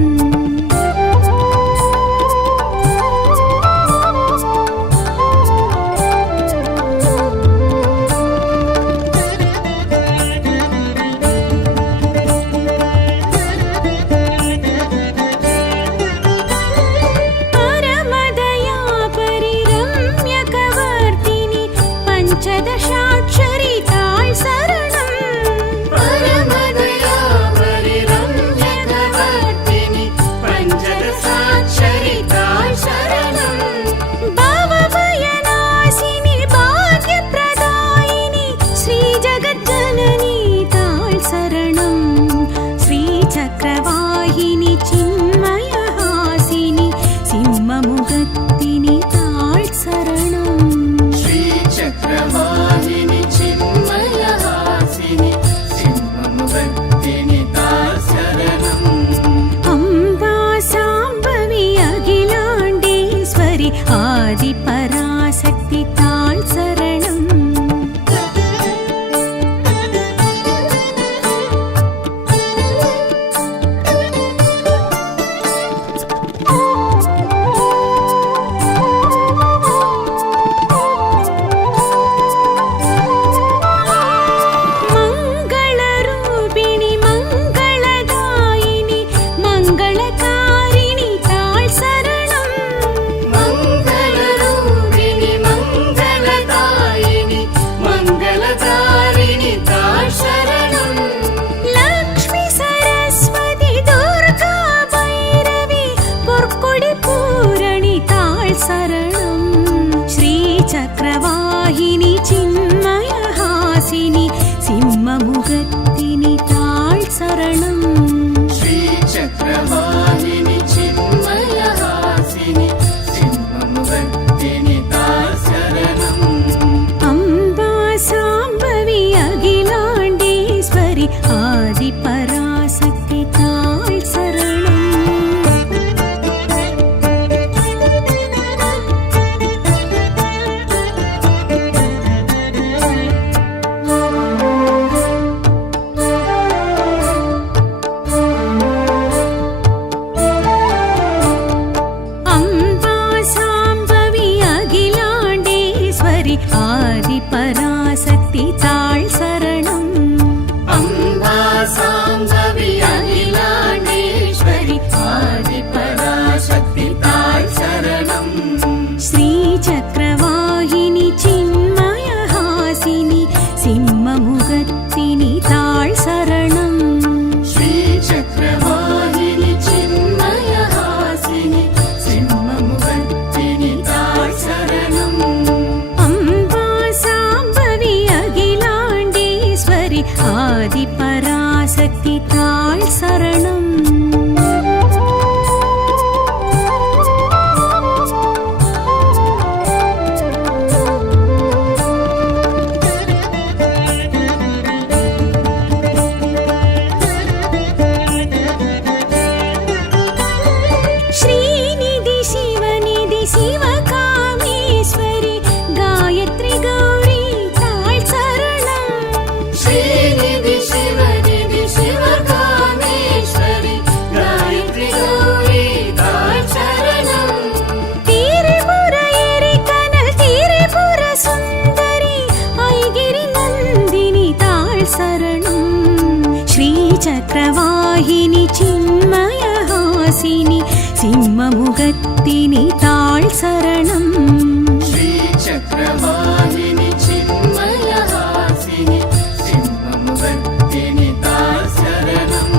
परमदया परिरम्यकवर्तिनि पञ्चदशाक्षरि ताळ् शरणम् परमदया परिरम्यकवर्तिनि पञ्चदशाक्षरि ताळ् शरणम् भवभयनाशिनि भाग्यप्रदायिनि श्रीजगज्जननी ताळ् शरणम् श्रीचक्रवाहिनि चिन्मयहासिनि सिंहमुगत्तिनि ताळ् शरणम् श्रीचक्रवाहिनि चिन्मयहासिनि सिंहमुगत्तिनि ताळ् शरणम् अम्बा साम्बवी अखिलाण्डेश्वरि आदिपराशक्ति ताळ् शरणम् श्रीचक्रवाहिनि चिन्मयहासिनि सिंहमुखर्दिनि ताळ शरणम् अम्बा साम्बवी अखिलाण्डेश्वरि आदिपराशक्ति ताळ शरणम् अम्बा साम्बवी अखिलाण्डेश्वरि आदिपराशक्ति ताळ शरणम् अम्बा साम्बवी अखिलाण्डेश्वरि आदिपराशक्ति ताळ शरणम् श्रीचक्रवाहिनि चिन्मयहासिनि सिंहमुखर्दिनि ताळ शरणम् श्रीचक्रवाहिनि चिन्मयहासिनि सिंहमुखर्दिनि ताळ शरणम् अम्बा साम्बवी अखिलाण्डेश्वरि आदिपराशक्ति ताळ शरणम् श्रीनिधि शिवनिधि शिवकामेश्वरि गायत्री गौरी ताळ शरणम् श्रीनिधि शिवनिधि शिवकामेश्वरि गायत्री गौरी ताळ शरणम् त्रिपुर एरिकनल त्रिपुर सुन्दरि ऐगिरि नन्दिनि ताळ शरणम् श्रीचक्रवाहिनि चिन्मयहासिनि सिंहमुखर्दिनि ताळ शरणम् श्रीचक्रवाहिनि चिन्मयहासिनि सिंहमुखर्दिनि ताळ शरणम्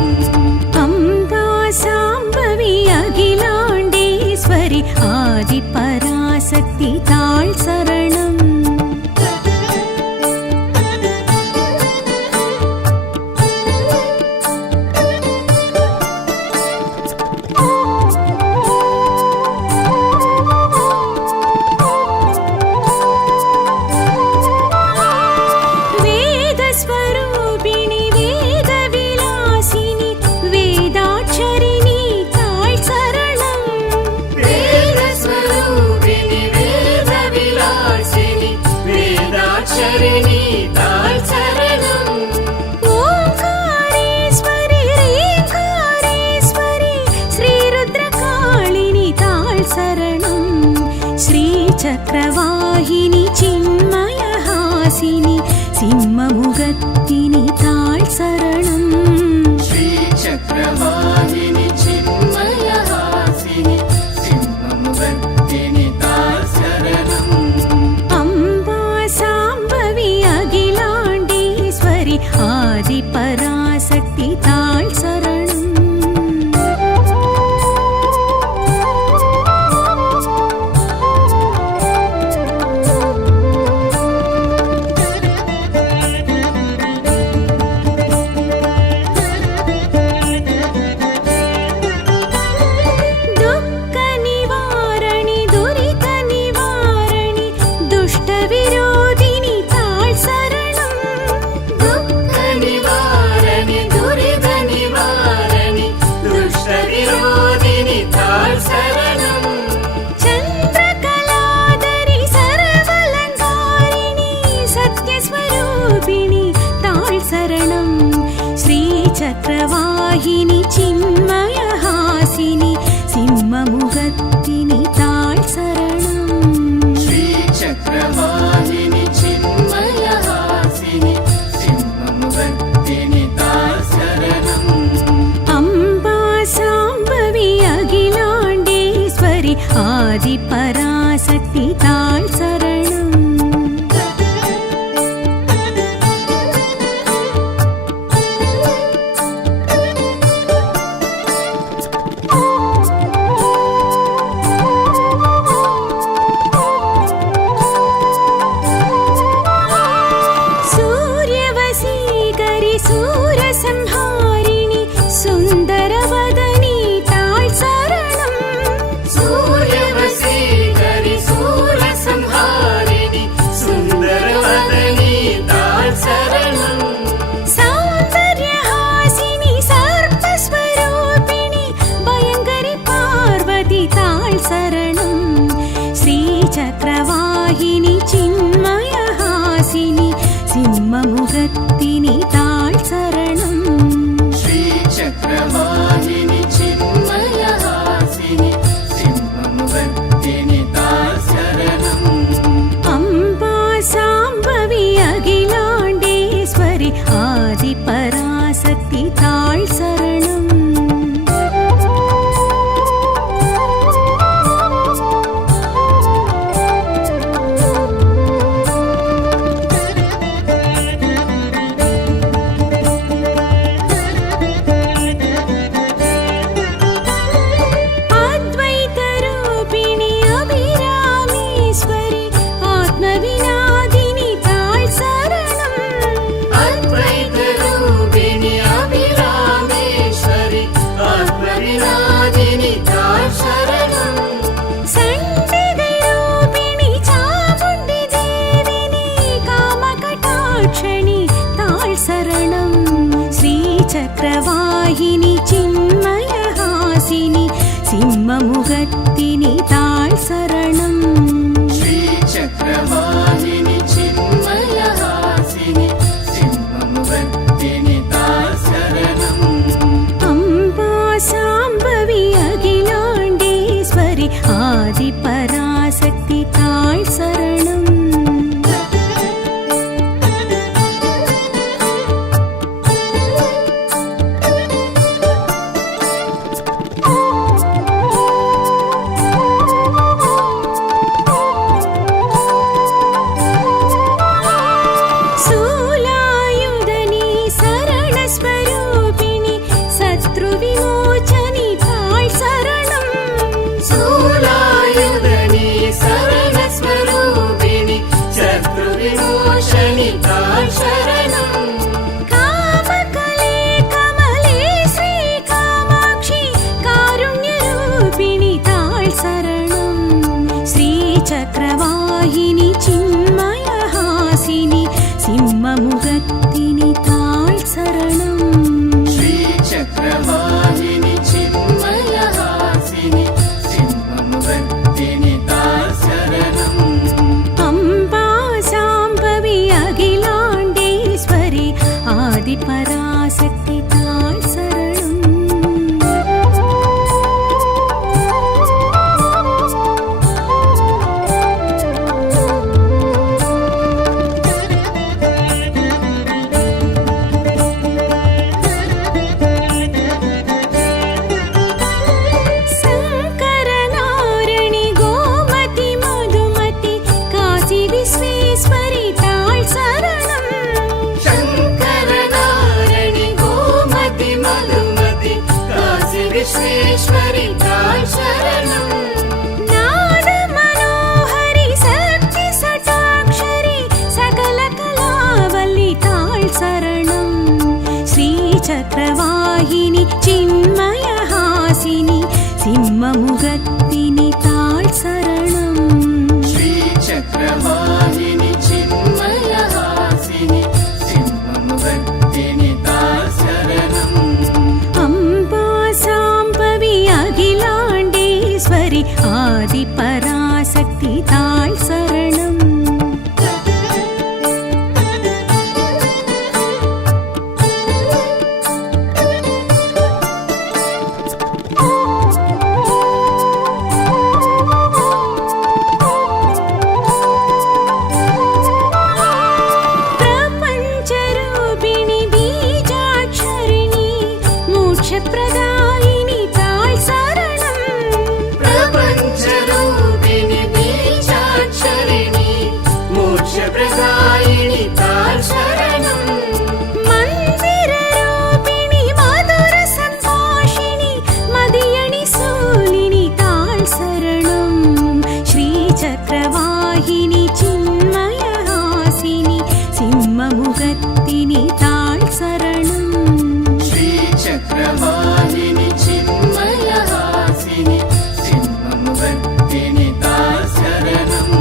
अम्बा साम्बवी अखिलाण्डेश्वरि आदिपराशक्ति ताळ शरणम् वेदस्वरूपिणि वेदविलासिनि वेदाक्षरिणि ताळ शरणम् वेदस्वरूपिणि वेदविलासिनि वेदाक्षरिणि ताळ शरणम् ओंकारेश्वरि ह्रीङ्कारेश्वरि श्रीरुद्रकाळिनि ताळ शरणम् श्रीचक्रवाहिनि चिन्मयहासिनि सिंहमुखर्दिनि ताळ शरणम् श्रीचक्रवाहिनि चिन्मयहासिनि सिंहमुखर्दिनि ताळ शरणम् अम्बा साम्बवी अखिलाण्डेश्वरि आदिपराशक्ति ताळ शरणम् दुःखनिवारणि दुरितनिवारणि दुष्टविरोधिनि ताळ शरणम् दुःखनिवारणि दुरितनिवारणि दुष्टविरोधिनि ताळ शरणम् चन्द्रकलाधरि सर्वालङ्कारिणि सत्यस्वरूपिणि ताळ शरणम् श्रीचक्रवाहिनि चिन्मयहासिनि सिंहमुखर्दिनि ताळ शरणम् श्रीचक्रवाहिनि चिन्मयहासिनि सिंहमुखर्दिनि ताळ शरणम् अम्बा साम्बवी अखिलाण्डेश्वरि आदिपराशक्ति ताळ शरणम् सूर्यवसीकरि सूरसंहारिणि सुन्दरवदनी சிம்மமுகத்தினி சிம்மமுகத்தினி தாழ் சரணம் श्रीचक्रवाहिनि चिन्मयहासिनि सिंहमुखत्तिनि ताळ् शरणम् अम्बा साम्बवी अखिलाण्डेश्वरि आदिपराशक्ति ताळ் சரணம் शूलायुधनि शरणस्वरूपिणि शत्रुविमोचनि ताळ் शरणम् शूलायुधनि शरणस्वरूपिणि शत्रुविमोचनि ताळ् शरणम् कामकले कमले श्रीकामाक्षि कारुण्यरूपिणि ताळ் शरणम् श्रीचक्रवाहिनि चिन्मयहासिनि सिंहमुखत्तिनि ताळ் शरणम् श्रीचक्रवाहिनि चिन्मयहासिनि सिंहमुखत्तिनि ताळ् शरणम् अम्बा साम्बवी अखिलाण्डेश्वरि आदिपराशक्ति ताळ் शरणम् शङ्करनारणि गोमति मधुमति काशी विश्वेश्वरि ताळ் शरणम् शङ्करनारणि गोमति मधुमति काशी विश्वेश्वरि ताळ् शरणम् नादमनोहरि शक्ति सटाक्षरि सकलकलावल्लि ताळ் शरणम् श्रीचक्रवाहिनि चिन्मयहासिनि सिंहमुखत्तिनि ताळ் शरणम् श्रीचक्रवाहिनि चिन्मयहासिनि सिंहमुखत्तिनि ताळ् शरणम् अम्बा साम्बवी अखिलाण्डेश्वरि आदिपराशक्ति ताळ் शरणम् प्रपञ्चरूपिणि बीजाक्षरिणि मोक्षप्रदायिनि ताळ் शरणम् प्रपञ्चरूपिणि बीजाक्षरिणि मोक्षप्रदायिनि ताळ् शरणम् मन्दिररूपिणि मधुरसम्भाषिणि मदियणि शूलिनि ताळ் शरणम् श्रीचक्रवाहिनि चिन्मयहासिनि सिंहमुखत्तिनि ताळ் शरणम् श्रीचक्रवाहिनि चिन्मयहासिनि सिंहमुखत्तिनि ताळ् शरणम्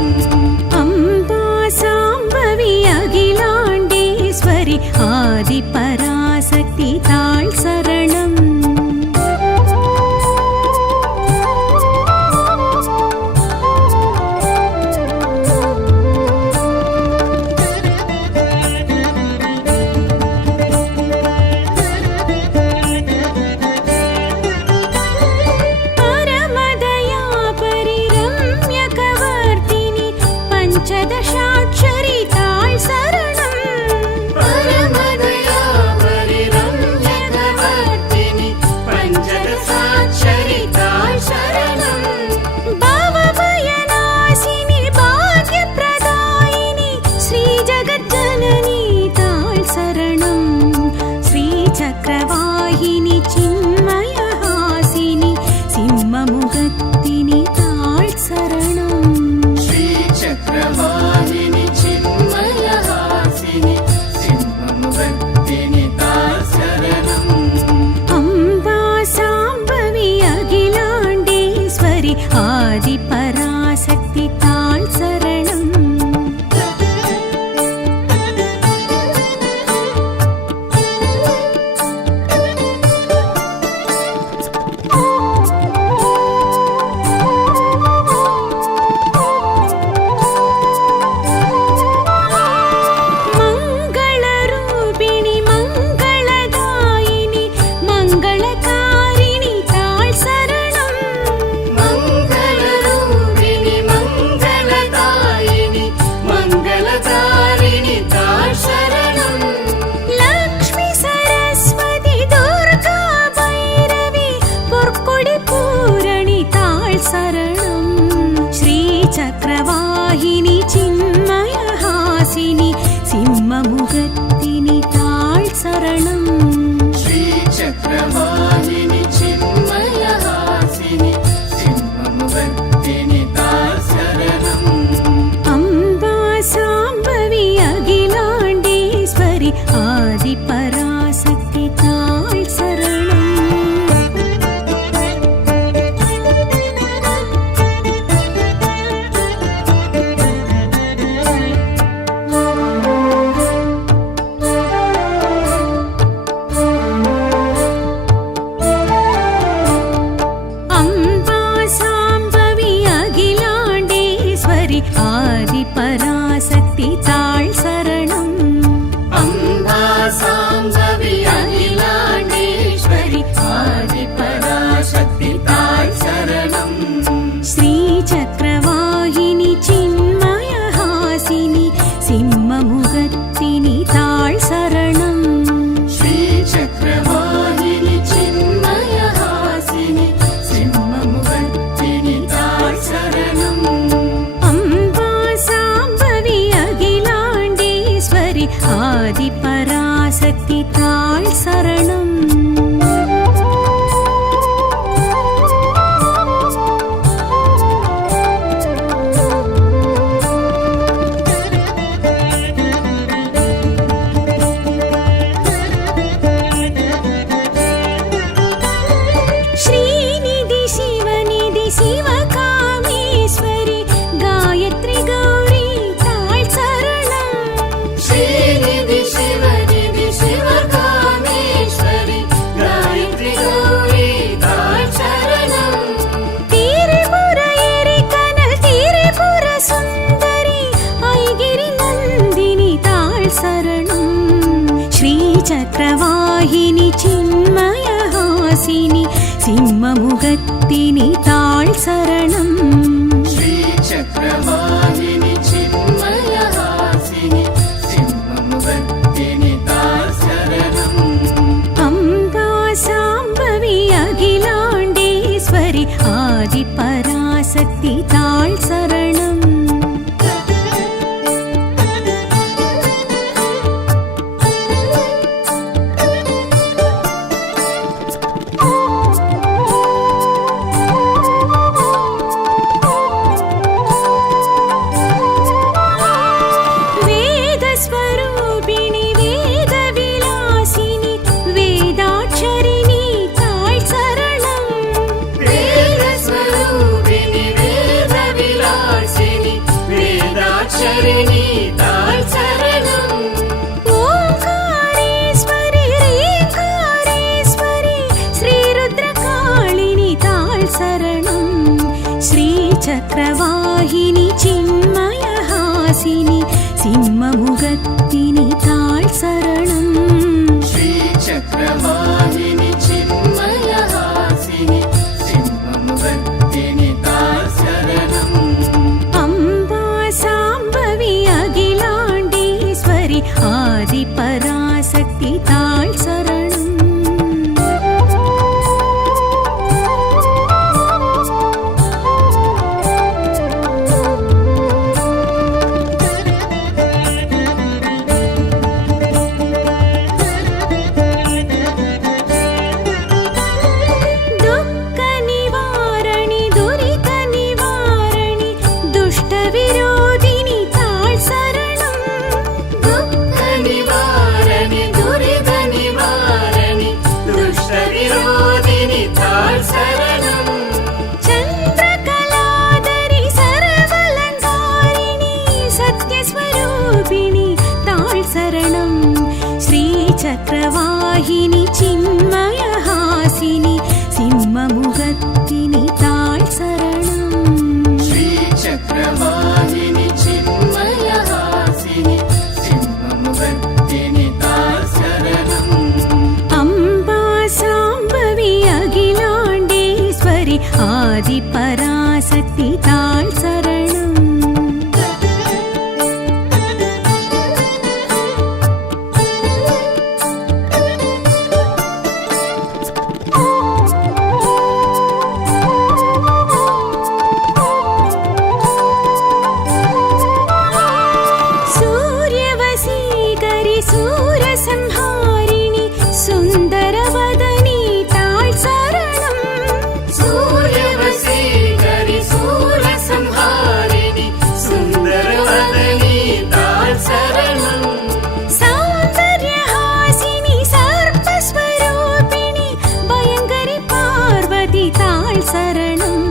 अम्बा साम्बवी अखिलाण्डेश्वरि आदिपराशक्ति ताळ் शरणम् परमदया परिरम्यकवर्तिनि पञ्चदशाक्षरि ताळ் शरणम् परमदया परिरम्यकवर्तिनि पञ्चदशाक्षरि ताळ् शरणम् भवभयनाशिनि भाग्यप्रदायिनि श्रीजगज्जननी ताळ் शरणम् श्रीचक्रवाहिनि चिन्मयहासिनि सिंहमुखत्तिनि ताळ் शरणम् श्रीचक्रवाहिनि चिन्मयहासिनि सिंहमुखत्तिनि ताळ् शरणम् अम्बा साम्बवी अखिलाण्डेश्वरि आदिपराशक्ति ताळ் शरणम् சிம்மமுகத்தினி தாழ் சரணம் श्रीचक्रवाहिनि चिन्मयहासिनि सिंहमुखत्तिनि ताळ् शरणम् अम्बा साम्बवी अखिलाण्डेश्वरि आदिपराशक्ति ताळ् शरणम् वेदस्वरूपिणि वेदविलासिनि वेदाक्षरिणि ताळ् शरणम् वेदस्वरूपिणि वेदविलासिनि वेदाक्षरिणि ताळ् शरणम् ओंकारेश्वरि ह्रीङ्कारेश्वरि श्रीरुद्रकाळिनि ताळ् शरणम् श्रीचक्रवाहिनि चिन्मयहासिनि सिंहमुखत्तिनि ताळ् शरणम् श्रीचक्रवाहिनि चिन्मयहासिनि सिंहमुखत्तिनि ताळ् शरणम् अम्बा साम्बवी अखिलाण्डेश्वरि आदिपराशक्ति ताळ् शरणम् दुःखनिवारणि दुरितनिवारणि दुष्टविरोधिनि ताळ् शरणम् दुःखनिवारणि दुरितनिवारणि दुष्टविरोधिनि ताळ् शरणम् चन्द्रकलाधरि सर्वलङ्कारिणि सत्यस्वरूपिणि ताळ् शरणम् श्रीचक्रवाहिनि चिन्मयहासिनि सिंहमुखत्तिनि ताळ् शरणम् श्रीचक्रवाहिनि चिन्मयहासिनि सिंहमुखत्तिनि ताळ् शरणम् अम्बा साम्बवी अखिलाण्डेश्वरि आदिपराशक्ति ताळ् शरणम् सूर्यवशीकरि सूरसंहारिणि सुन्दरवदनि ताळ् शरणम् सूर्यवशीकरि सूरसंहारिणि सुन्दरवदनि ताळ् शरणम् सौन्दर्यहासिनि सर्पस्वरूपिणि भयङ्करि पार्वती ताळ् शरणम्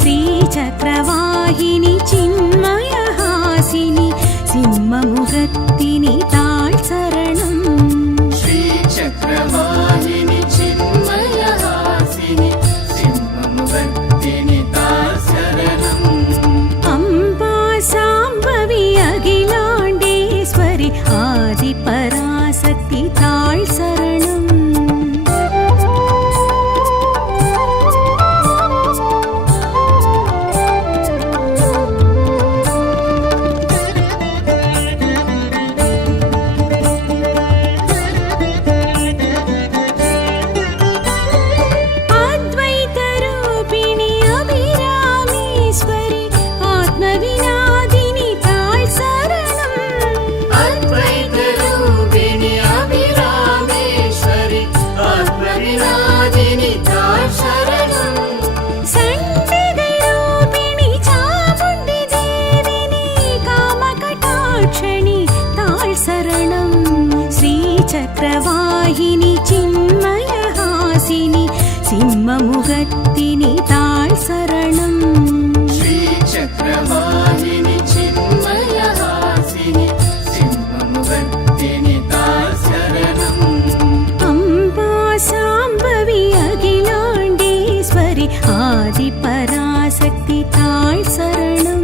श्रीचक्रवाहिनि चिन्मयहासिनि सिंहमुखत्तिनि ताळ् शरणम् श्रीचक्रवाहिनि चिन्मयहासिनि सिंहमुखत्तिनि ताळ् शरणम् अम्बा साम्बवी अखिलाण्डेश्वरि आदिपराशक्ति ताळ् शरणम् अद्वैतरूपिणि अभिरामेश्वरि आत्मविनादिनि ताळ् शरणम् अद्वैतरूपिणि अभिरामेश्वरि आत्मविनादिनि ताळ् शरणम् सण्डिगैरूपिणि चामुण्डि देविनि कामकटाक्षणि ताळ् शरणम् श्रीचक्रवाहिनि चिन्मयहासिनि सिंहमुखत्तिनि ताळ् शरणम् श्रीचक्रवाहिनि चिन्मयहासिनि सिंहमुखत्तिनि ताळ् शरणम् अम्बा साम्बवी अखिलाण्डेश्वरि आदिपराशक्ति ताळ् शरणम्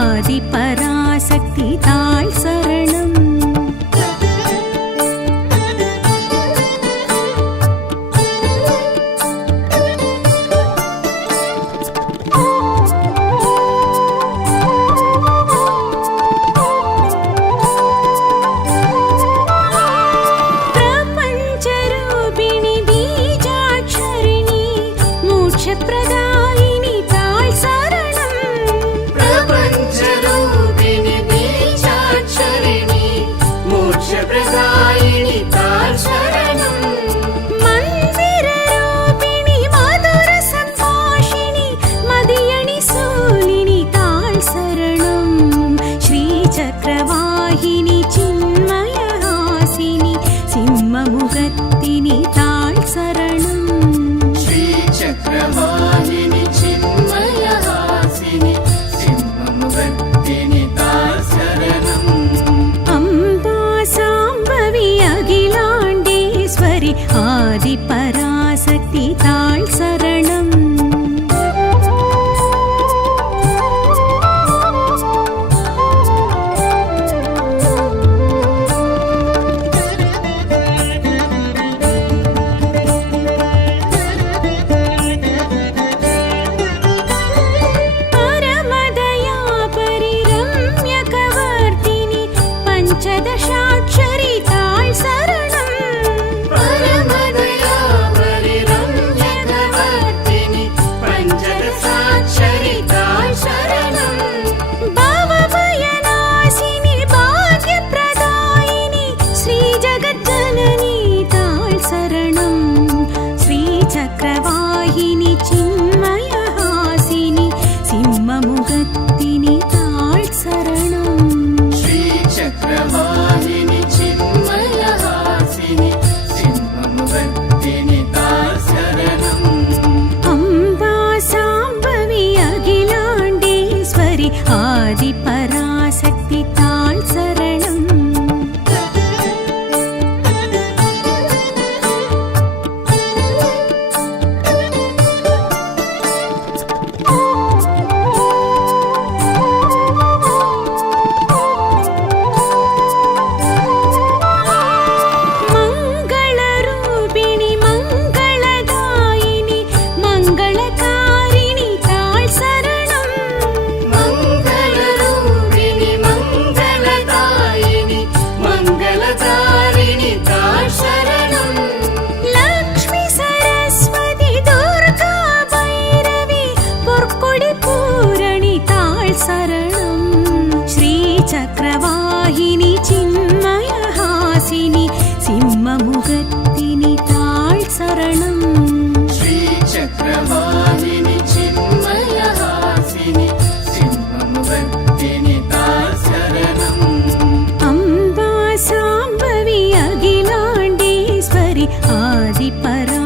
ஆதிபராசக்தி தாய் சரணம். பிரபஞ்சரூபிணி பீஜாட்சரிணி மோட்சப்ரதாயினி தாய் சரணம். பிரபஞ்சரூபிணி பீஜாட்சரிணி மோட்சப்ரதாயினி தாய் சரணம். மந்திரரூபிணி மதுர சம்பாஷிணி மதியணி சூலினி தாய் சரணம். ஸ்ரீசக்கரவாகினி சின்மயஹாசினி சிம்மமுகத்தினி தாய் சரணம். श्रीचक्रवाहिनि चिन्मयहासिनि सिंहमुखत्तिनि ताय शरणम्. अम्बा साम्बवी अखिलाण्डेश्वरि आदिपराशक्ति ताय शरणम्. परमदया परिरम्यकवर्तिनि पञ्चदशाक्षरि ताय शरणम्. परमदया परिरम्यकवर्तिनि पञ्चदशाक्षरि ताय शरणम्. भवभयनाशिनि भाग्यप्रदायिनि श्रीजगज्जननी ताय शरणम्. श्रीचक्रवाहिनि चिन्मयहासिनि सिंहमुखत्तिनि ताय शरणम्. श्रीचक्रवाहिनि चिन्मयहासिनि सिंहमुखत्तिनि ताय शरणम्. अम्बा साम्बवी अखिलाण्डेश्वरि आदिपराशक्ति ताय शरणम्. मङ्गलरूपिणि मङ्गलदायिनि मङ्गलकारिणि ताय शरणम्. मङ्गलरूपिणि मङ्गलदायिनि मङ्गलकारिणि ताय शरणम्. लक्ष्मी सरस्वती दुर्गा भैरवी पोर्कोडि पूरणि ताय शरणम्. श्रीचक्रवाहिनि चिन्मयहासिनि सिंहमुखत्तिनि ताय शरणम्. श्रीचक्रवाहिनि चिन्मयहासिनि सिंहमुखत्तिनि ताय शरणम्. अम्बा साम्बवी अखिलाण्डेश्वरि आदिपरा